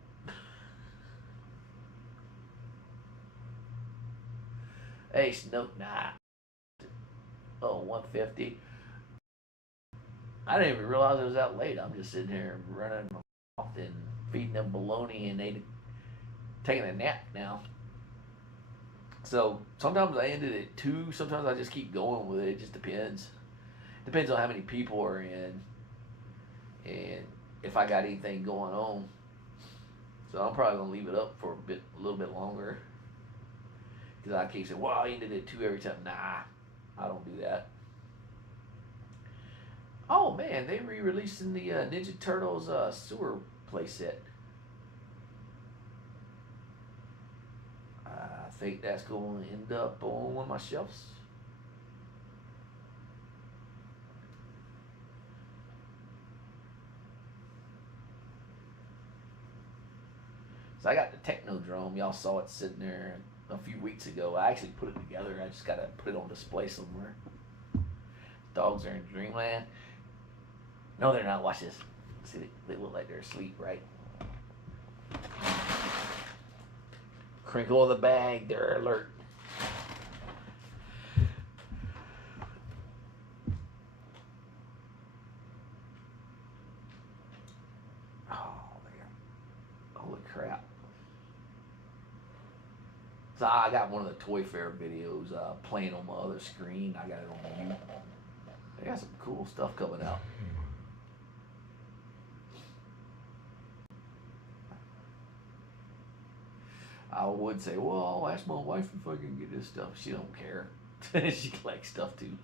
Hey, Snoke, nah. Oh, 150. I didn't even realize it was that late. I'm just sitting here running off and feeding them bologna, and they taking a nap now. So sometimes I ended at 2. Sometimes I just keep going with it. It just depends. Depends on how many people are in, and if I got anything going on. So I'm probably gonna leave it up for a little bit longer, because I keep saying, "Well, I ended at 2 every time." Nah, I don't do that. Oh man, they re-releasing the Ninja Turtles sewer playset. I think that's going to end up on one of my shelves. So I got the Technodrome. Y'all saw it sitting there a few weeks ago. I actually put it together. I just got to put it on display somewhere. Dogs are in dreamland. No, they're not. Watch this. See, they look like they're asleep, right? Crinkle of the bag. They're alert. So I got one of the Toy Fair videos playing on my other screen. I got it on mute. They got some cool stuff coming out. I would say, well, I'll ask my wife if I can get this stuff. She don't care. She collects stuff too.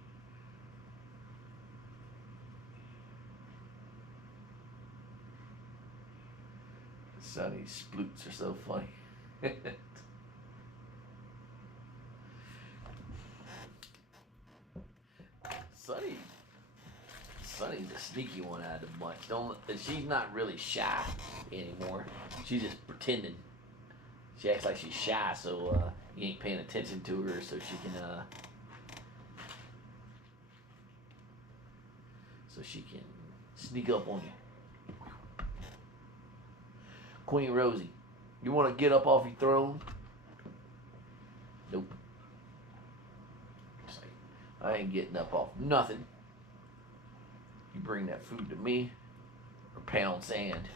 Sonny's sploots are so funny. Sonny's a sneaky one out of the bunch. She's not really shy anymore. She's just pretending. She acts like she's shy, so you ain't paying attention to her, so she can sneak up on you. Queen Rosie, you want to get up off your throne? Nope. I ain't getting up off nothing. You bring that food to me, or pound sand.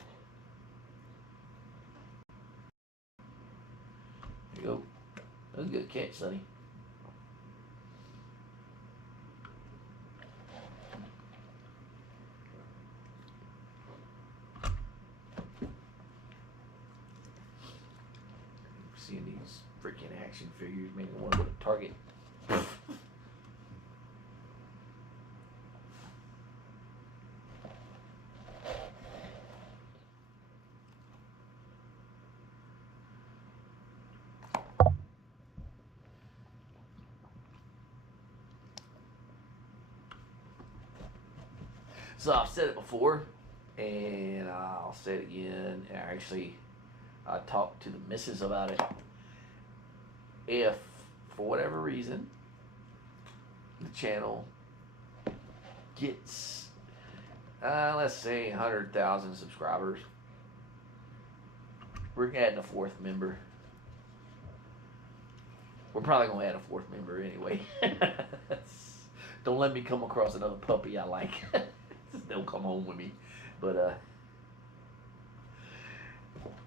There you go. That was a good catch, Sonny. Seeing these freaking action figures make me want to go to Target. So I've said it before, and I'll say it again. Actually, I talked to the missus about it. If, for whatever reason, the channel gets, let's say, 100,000 subscribers, we're adding a fourth member. We're probably going to add a fourth member anyway. Don't let me come across another puppy I like. They'll come home with me. But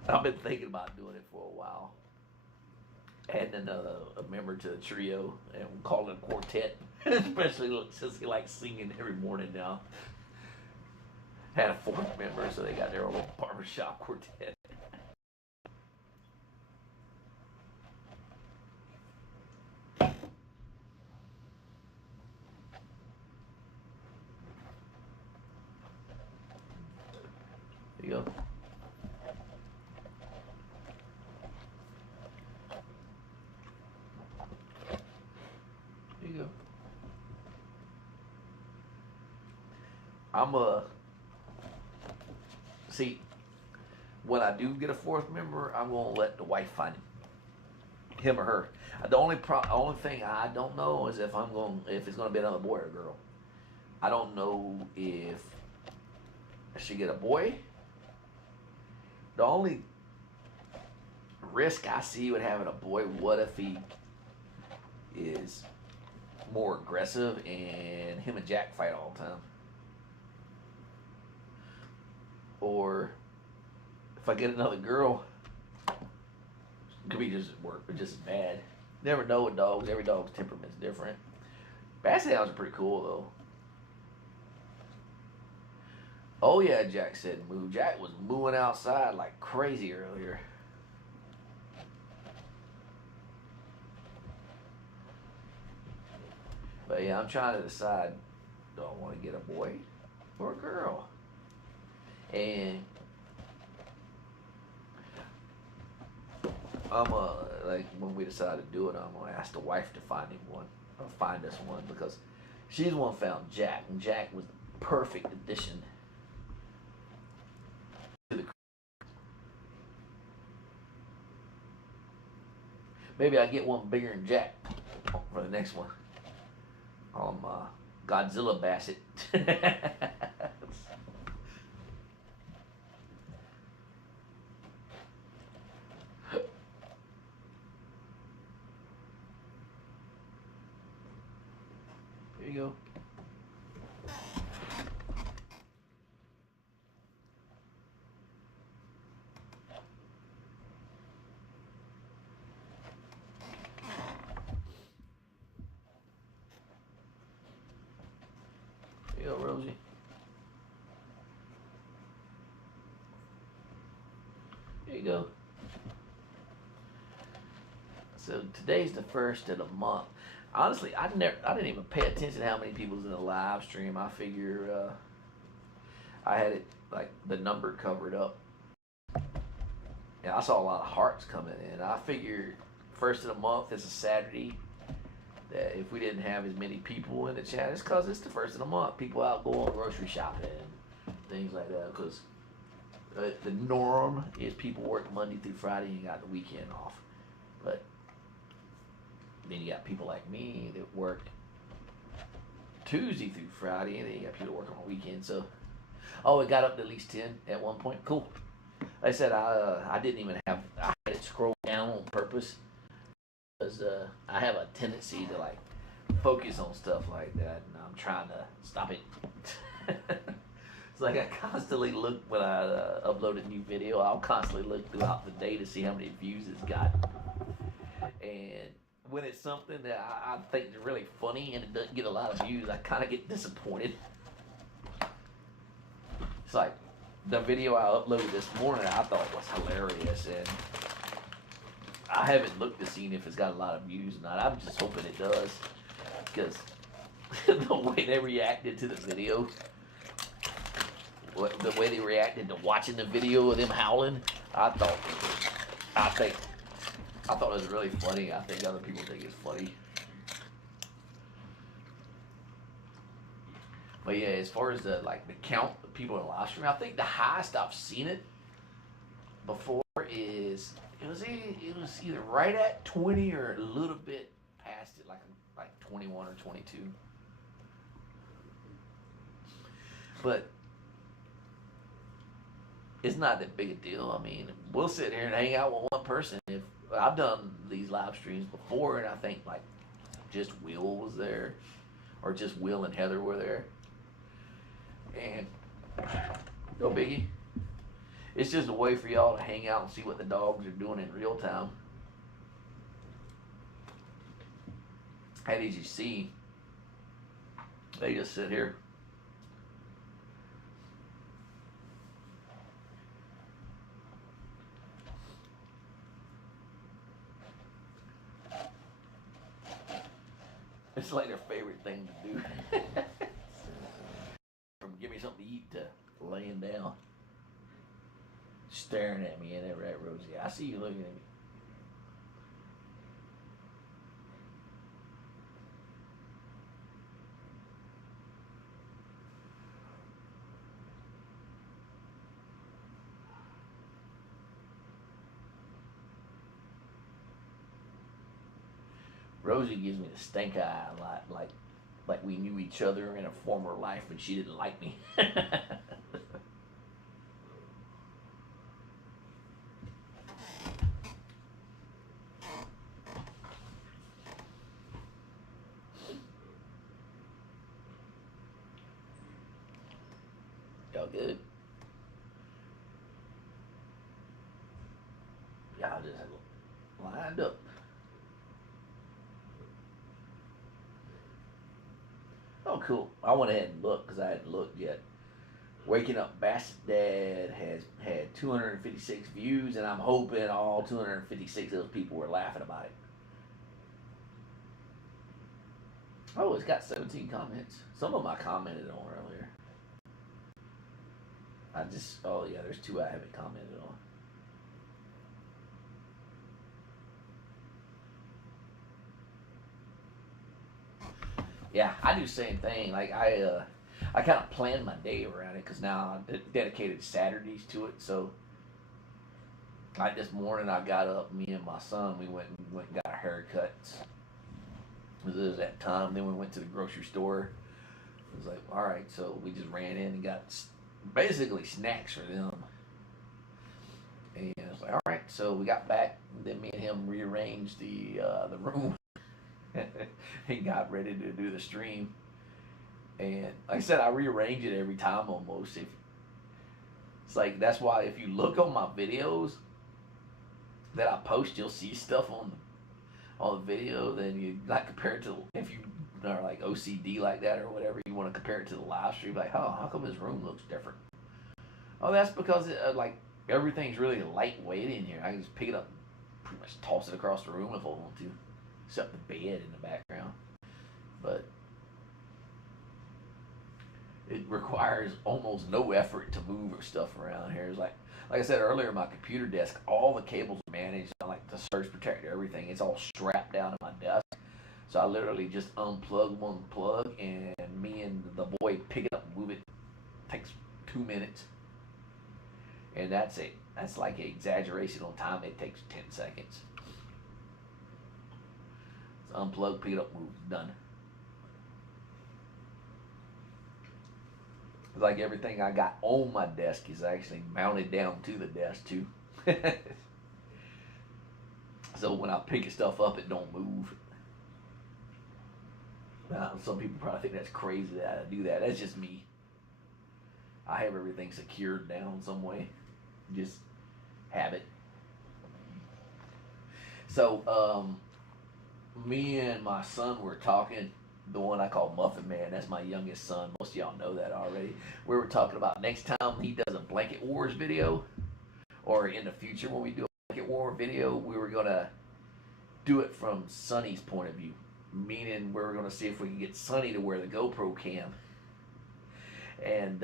I've been thinking about doing it for a while. Adding a member to the trio and calling it a quartet. Especially since he likes singing every morning now. Had a fourth member, so they got their own barbershop quartet. There you go. There you go. See, when I do get a fourth member, I'm gonna let the wife find him or her. The only thing I don't know is if it's gonna be another boy or girl. I don't know if she get a boy. The only risk I see with having a boy, what if he is more aggressive and him and Jack fight all the time? Or if I get another girl, it could be just as bad. Never know with dogs. Every dog's temperament's different. Basset hounds are pretty cool though. Oh yeah, Jack said moo. Jack was mooing outside like crazy earlier. But yeah, I'm trying to decide, do I want to get a boy or a girl? And like when we decide to do it, I'm gonna ask the wife to find him one, or find us one, because she's the one who found Jack, and Jack was the perfect addition to the. Maybe I get one bigger than Jack for the next one. Godzilla Basset. Here you go. Here you go, Rosie. Here you go. So today's the first of the month. Honestly, I didn't even pay attention to how many people was in the live stream. I figure I had it like the number covered up. Yeah, I saw a lot of hearts coming in. I figured first of the month is a Saturday. That if we didn't have as many people in the chat, it's because it's the first of the month. People out going grocery shopping and things like that. Because the norm is people work Monday through Friday and got the weekend off. But then you got people like me that work Tuesday through Friday, and then you got people that work on the weekend. So, oh, it got up to at least 10 at one point. Cool. Like I said, I didn't even have, I had it scroll down on purpose because I have a tendency to like focus on stuff like that, and I'm trying to stop it. It's like I constantly look when I upload a new video. I'll constantly look throughout the day to see how many views it's got, and when it's something that I think is really funny and it doesn't get a lot of views, I kind of get disappointed. It's like the video I uploaded this morning I thought was hilarious, and I haven't looked to see if it's got a lot of views or not. I'm just hoping it does, because the way they reacted to the video, the way they reacted to watching the video of them howling, I thought it was really funny. I think other people think it's funny. But yeah, as far as the count of people in the live stream, I think the highest I've seen it before is it was either right at 20 or a little bit past it, like 21 or 22. But it's not that big a deal. I mean, we'll sit here and hang out with one person. If I've done these live streams before, and I think like just Will was there, or just Will and Heather were there, and no biggie. It's just a way for y'all to hang out and see what the dogs are doing in real time. And as you see, they just sit here. It's like their favorite thing to do. From give me something to eat to laying down, staring at me, and that right, Rosie. I see you looking at me. Rosie gives me the stink eye a lot, like we knew each other in a former life and she didn't like me. Y'all good? Y'all just lined up. Oh, cool. I went ahead and looked because I hadn't looked yet. Waking Up Basset Dad has had 256 views, and I'm hoping all 256 of those people were laughing about it. Oh, it's got 17 comments. Some of them I commented on earlier. Oh yeah, there's 2 I haven't commented on. Yeah, I do the same thing. Like I kind of plan my day around it because now I dedicated Saturdays to it. So, like this morning, I got up. Me and my son, we went and got our haircuts. It was that time. Then we went to the grocery store. It was like, all right, so we just ran in and got basically snacks for them. And I was like, all right, so we got back. And then me and him rearranged the room. He got ready to do the stream, and like I said, I rearrange it every time almost. It's like that's why if you look on my videos that I post, you'll see stuff on the video. Then you like compare it to if you or like OCD like that or whatever, you want to compare it to the live stream, like, oh, how come his room looks different? Oh, that's because like everything's really lightweight in here. I can just pick it up, pretty much toss it across the room if I want to, except the bed in the background. But it requires almost no effort to move or stuff around here. It's like I said earlier, my computer desk, all the cables are managed, like the surge protector, everything. It's all strapped down to my desk. So I literally just unplug one plug, and me and the boy pick it up and move it. Takes 2 minutes. And that's it. That's like an exaggeration on time. It takes 10 seconds. So unplug, pick it up, move, done. It's like everything I got on my desk is actually mounted down to the desk too. So when I pick stuff up, it don't move. Some people probably think that's crazy that I do that. That's just me. I have everything secured down some way. Just have it. So, me and my son were talking. The one I call Muffin Man, that's my youngest son. Most of y'all know that already. We were talking about next time he does a Blanket Wars video, or in the future when we do a Blanket War video, we were going to do it from Sonny's point of view. Meaning we were going to see if we can get Sonny to wear the GoPro cam and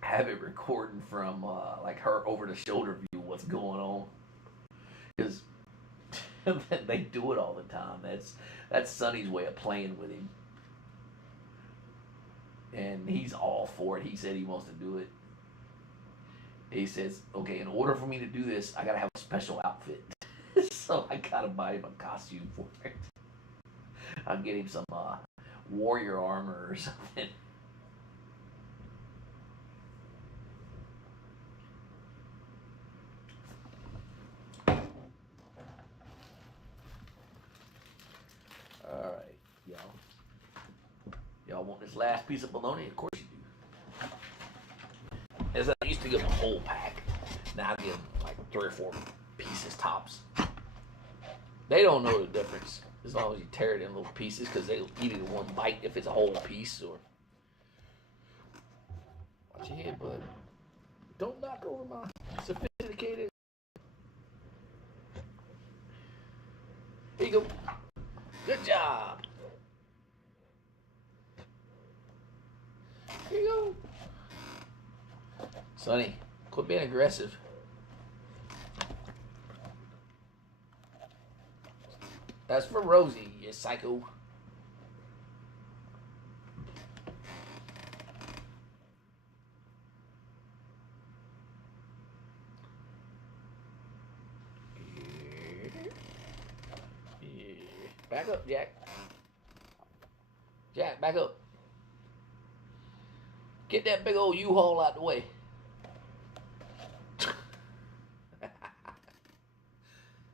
have it recording from like her over the shoulder view what's going on. Because they do it all the time. That's Sonny's way of playing with him. And he's all for it. He said he wants to do it. He says, okay, in order for me to do this, I got to have a special outfit. So I got to buy him a costume for it. I'll get him some warrior armor or something. Alright, y'all. Y'all want this last piece of bologna? Of course you do. As I used to give them a whole pack. Now I give them like 3 or 4 pieces tops. They don't know the difference as long as you tear it in little pieces, because they'll eat it in one bite if it's a whole piece. Or watch your head, bud. Don't knock over my sophisticated. Here you go. Good job. Here you go. Sonny, quit being aggressive. That's for Rosie, you psycho. Yeah. Back up, Jack. Jack, back up. Get that big old U-Haul out the way.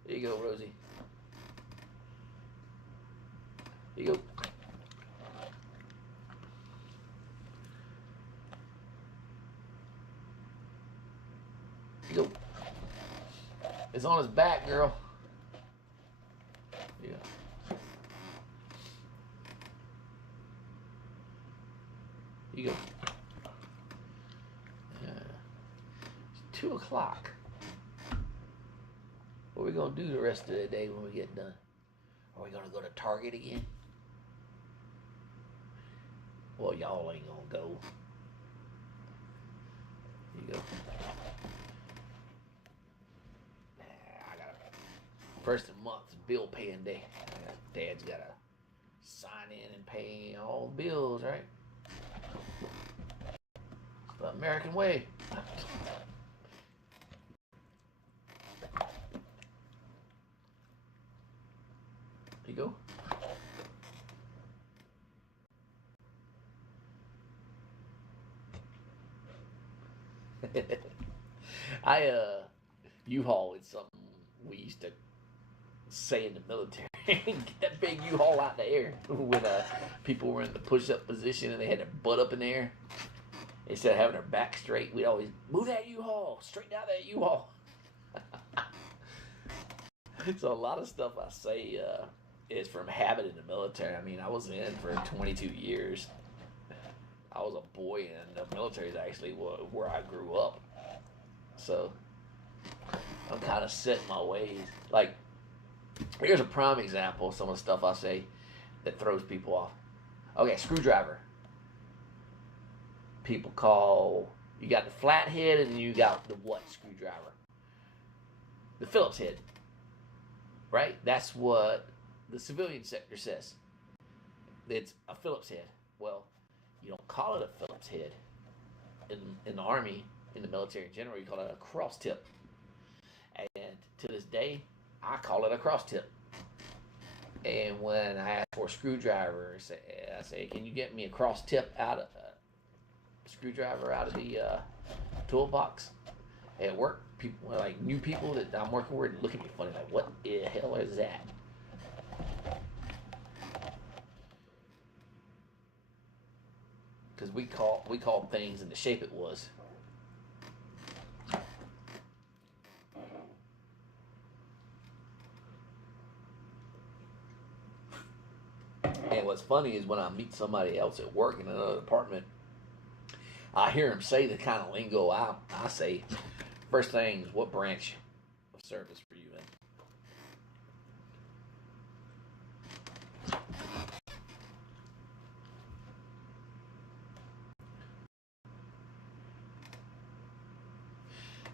There you go, Rosie. Here you go. Here you go. It's on his back, girl. Yeah. Here you go. It's 2 o'clock. What are we going to do the rest of the day when we get done? Are we going to go to Target again? Well, y'all ain't gonna go. Here you go. I got first of the month bill paying day. Dad's gotta sign in and pay all the bills, right? It's the American way. Here you go. U-Haul is something we used to say in the military. Get that big U-Haul out in the air. When people were in the push-up position and they had their butt up in the air, instead of having their back straight, we'd always move that U-Haul, straighten out that U-Haul. So a lot of stuff I say is from habit in the military. I mean, I was in for 22 years. I was a boy, and the military is actually where I grew up. So I'm kind of set in my ways. Like, here's a prime example of some of the stuff I say that throws people off. Okay, screwdriver. People call, you got the flathead and you got the what screwdriver? The Phillips head. Right? That's what the civilian sector says. It's a Phillips head. Well, you don't call it a Phillips head. In the Army, in the military in general, you call it a cross tip. And to this day, I call it a cross tip. And when I ask for a screwdriver, I say, can you get me a cross tip screwdriver out of the toolbox? At work, people, like new people that I'm working with, look at me funny, like, what the hell is that? Because we call things in the shape it was. And what's funny is when I meet somebody else at work in another department, I hear them say the kind of lingo I say. First thing is, what branch of service were you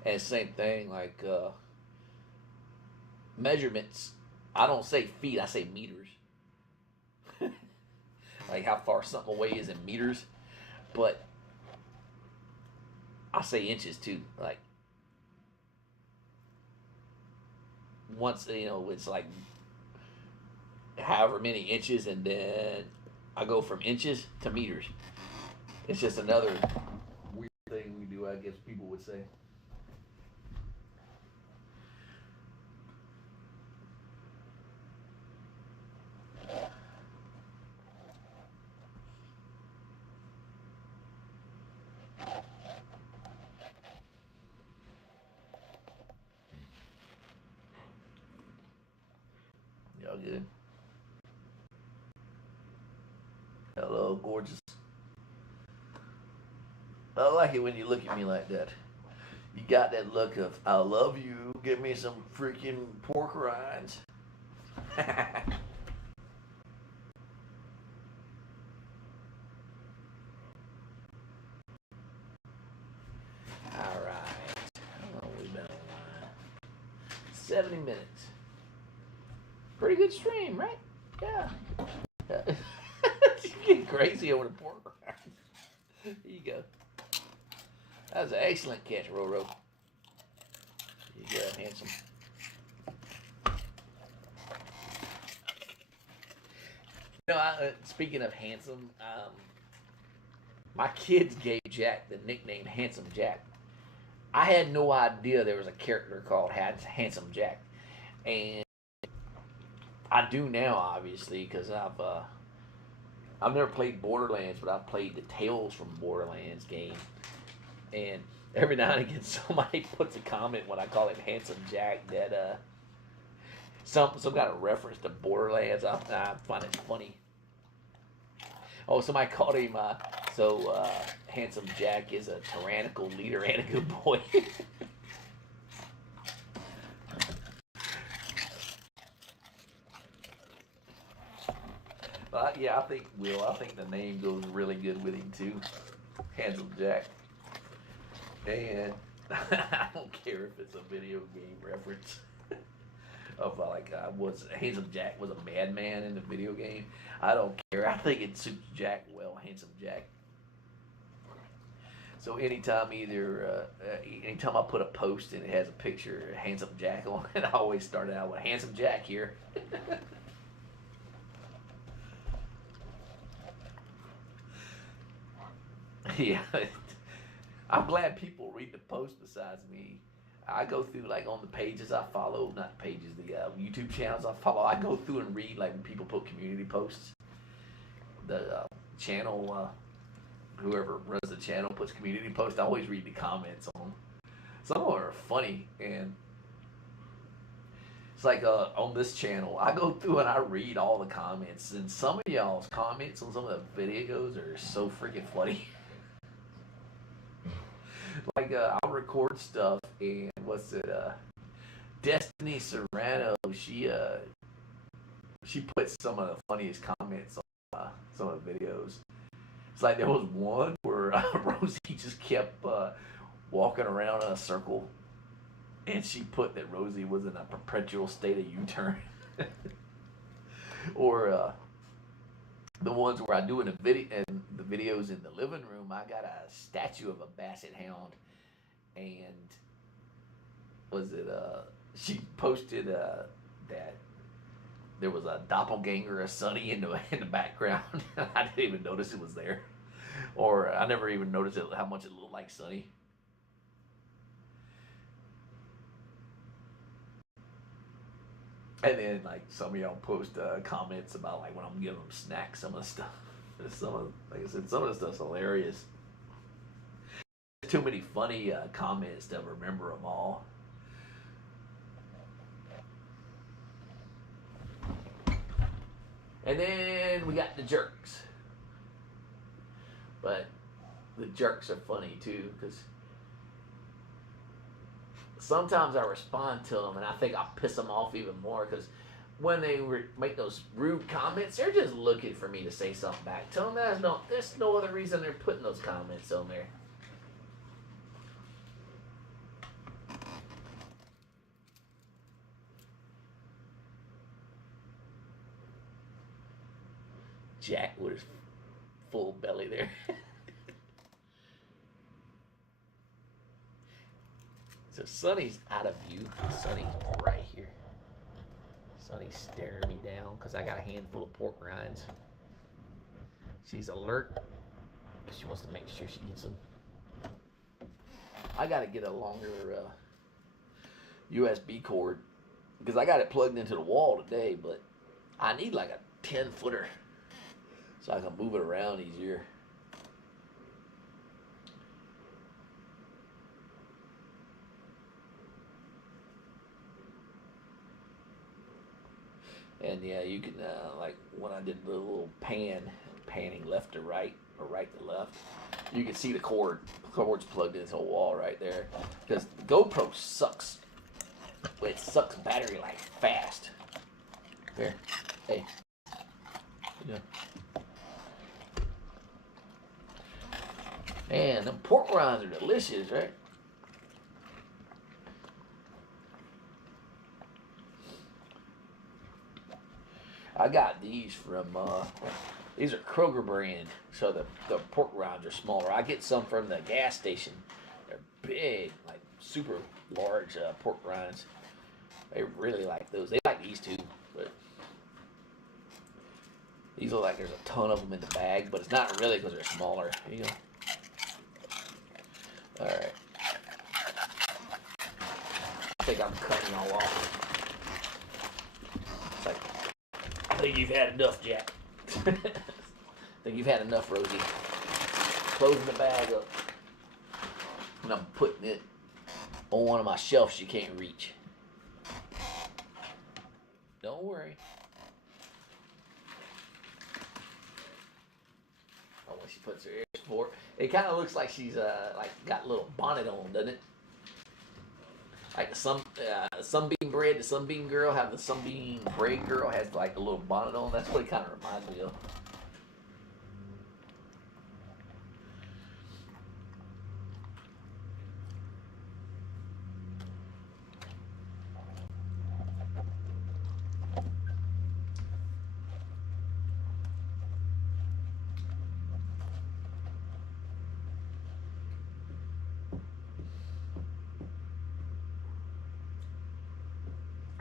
in? And same thing, like measurements. I don't say feet, I say meters. Like how far something away is in meters. But I say inches too. Like once, it's like however many inches, and then I go from inches to meters. It's just another weird thing we do, I guess people would say. Y'all good? Hello, gorgeous. I like it when you look at me like that. You got that look of, I love you, give me some freaking pork rinds. Alright. How long have we been online? 70 minutes. Pretty good stream, right? Yeah. You get crazy over the pork rinds. Here you go. That was an excellent catch, Roro. You go, handsome. Speaking of handsome, my kids gave Jack the nickname Handsome Jack. I had no idea there was a character called Handsome Jack, and I do now, obviously, because I've never played Borderlands, but I've played the Tales from Borderlands game, and every now and again somebody puts a comment when I call him Handsome Jack that some kind of reference to Borderlands. I find it funny. Oh, somebody called him Handsome Jack is a tyrannical leader and a good boy. Yeah, I think the name goes really good with him too, Handsome Jack. And I don't care if it's a video game reference of Handsome Jack was a madman in the video game. I don't care. I think it suits Jack well, Handsome Jack. So anytime I put a post and it has a picture of Handsome Jack on it, I always start out with Handsome Jack here. Yeah, I'm glad people read the post besides me. I go through, like, on the pages I follow, not pages, the YouTube channels I follow, I go through and read, like, when people put community posts. The channel, whoever runs the channel puts community posts, I always read the comments on them. Some of them are funny, and It's like on this channel, I go through and I read all the comments, and some of y'all's comments on some of the videos are so freaking funny. Like I'll record stuff, and what's it? Destiny Serrano, she puts some of the funniest comments on some of the videos. It's like there was one where Rosie just kept walking around in a circle, and she put that Rosie was in a perpetual state of U-turn. Or the ones where I do in the videos in the living room, I got a statue of a basset hound, and was it she posted that there was a doppelganger of Sonny in the background. I didn't even notice it was there, or I never even noticed how much it looked like Sonny. And then like some of y'all post comments about like when I'm giving them snacks, some of the stuff. Like I said, some of the stuff's hilarious. There's too many funny comments to remember them all. And then we got the jerks. But the jerks are funny too, because sometimes I respond to them and I think I'll piss them off even more, because when they make those rude comments, they're just looking for me to say something back. Tell them there's no other reason they're putting those comments on there. Jack with his full belly there. So Sonny's out of view. Sonny's right here. Sonny's staring me down because I got a handful of pork rinds. She's alert. She wants to make sure she gets them. I got to get a longer USB cord because I got it plugged into the wall today, but I need like a 10-footer so I can move it around easier. And yeah, you can, like when I did the little panning left to right or right to left, you can see the cord's plugged into the wall right there. Because the GoPro sucks. It sucks battery like fast. Here, hey. Yeah. Man, them pork rinds are delicious, right? I got these from, these are Kroger brand, so the pork rinds are smaller. I get some from the gas station. They're big, like super large pork rinds. They really like those. They like these too, but these look like there's a ton of them in the bag, but it's not really because they're smaller. Here you go. All right. I think I'm cutting all off. It's like, I think you've had enough, Jack. I think you've had enough, Rosie. Closing the bag up. And I'm putting it on one of my shelves you can't reach. Don't worry. Oh, when she puts her ear support. It kind of looks like she's like got a little bonnet on, doesn't it? Like the sunbeam bread, the sunbeam girl, have the sunbeam braid girl has like a little bonnet on. That's what it kind of reminds me of.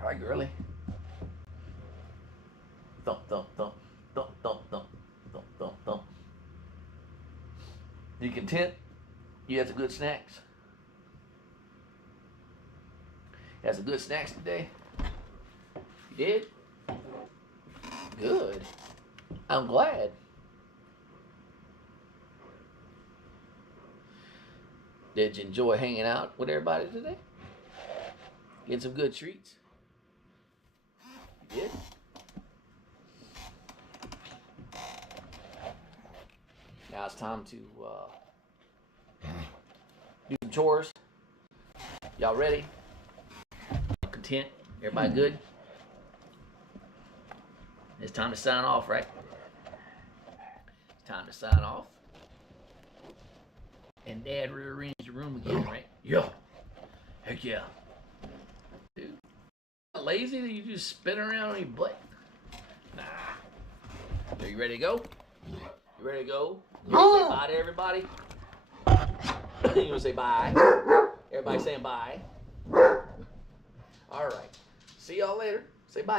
All right, girly. Thump, thump, thump, thump, thump, thump, thump, thump, thump. You content? You had some good snacks? You had some good snacks today? You did? Good. I'm glad. Did you enjoy hanging out with everybody today? Getting some good treats? Good. Now it's time to do some chores. Y'all ready? Content? Everybody good? It's time to sign off, right? It's time to sign off. And Dad rearranged the room again, right? Yeah. Heck yeah. Dude, lazy that you just spin around on your butt? Nah. Are you ready to go? You ready to go? You want to say bye to everybody? You want to say bye? Everybody saying bye. All right. See y'all later. Say bye.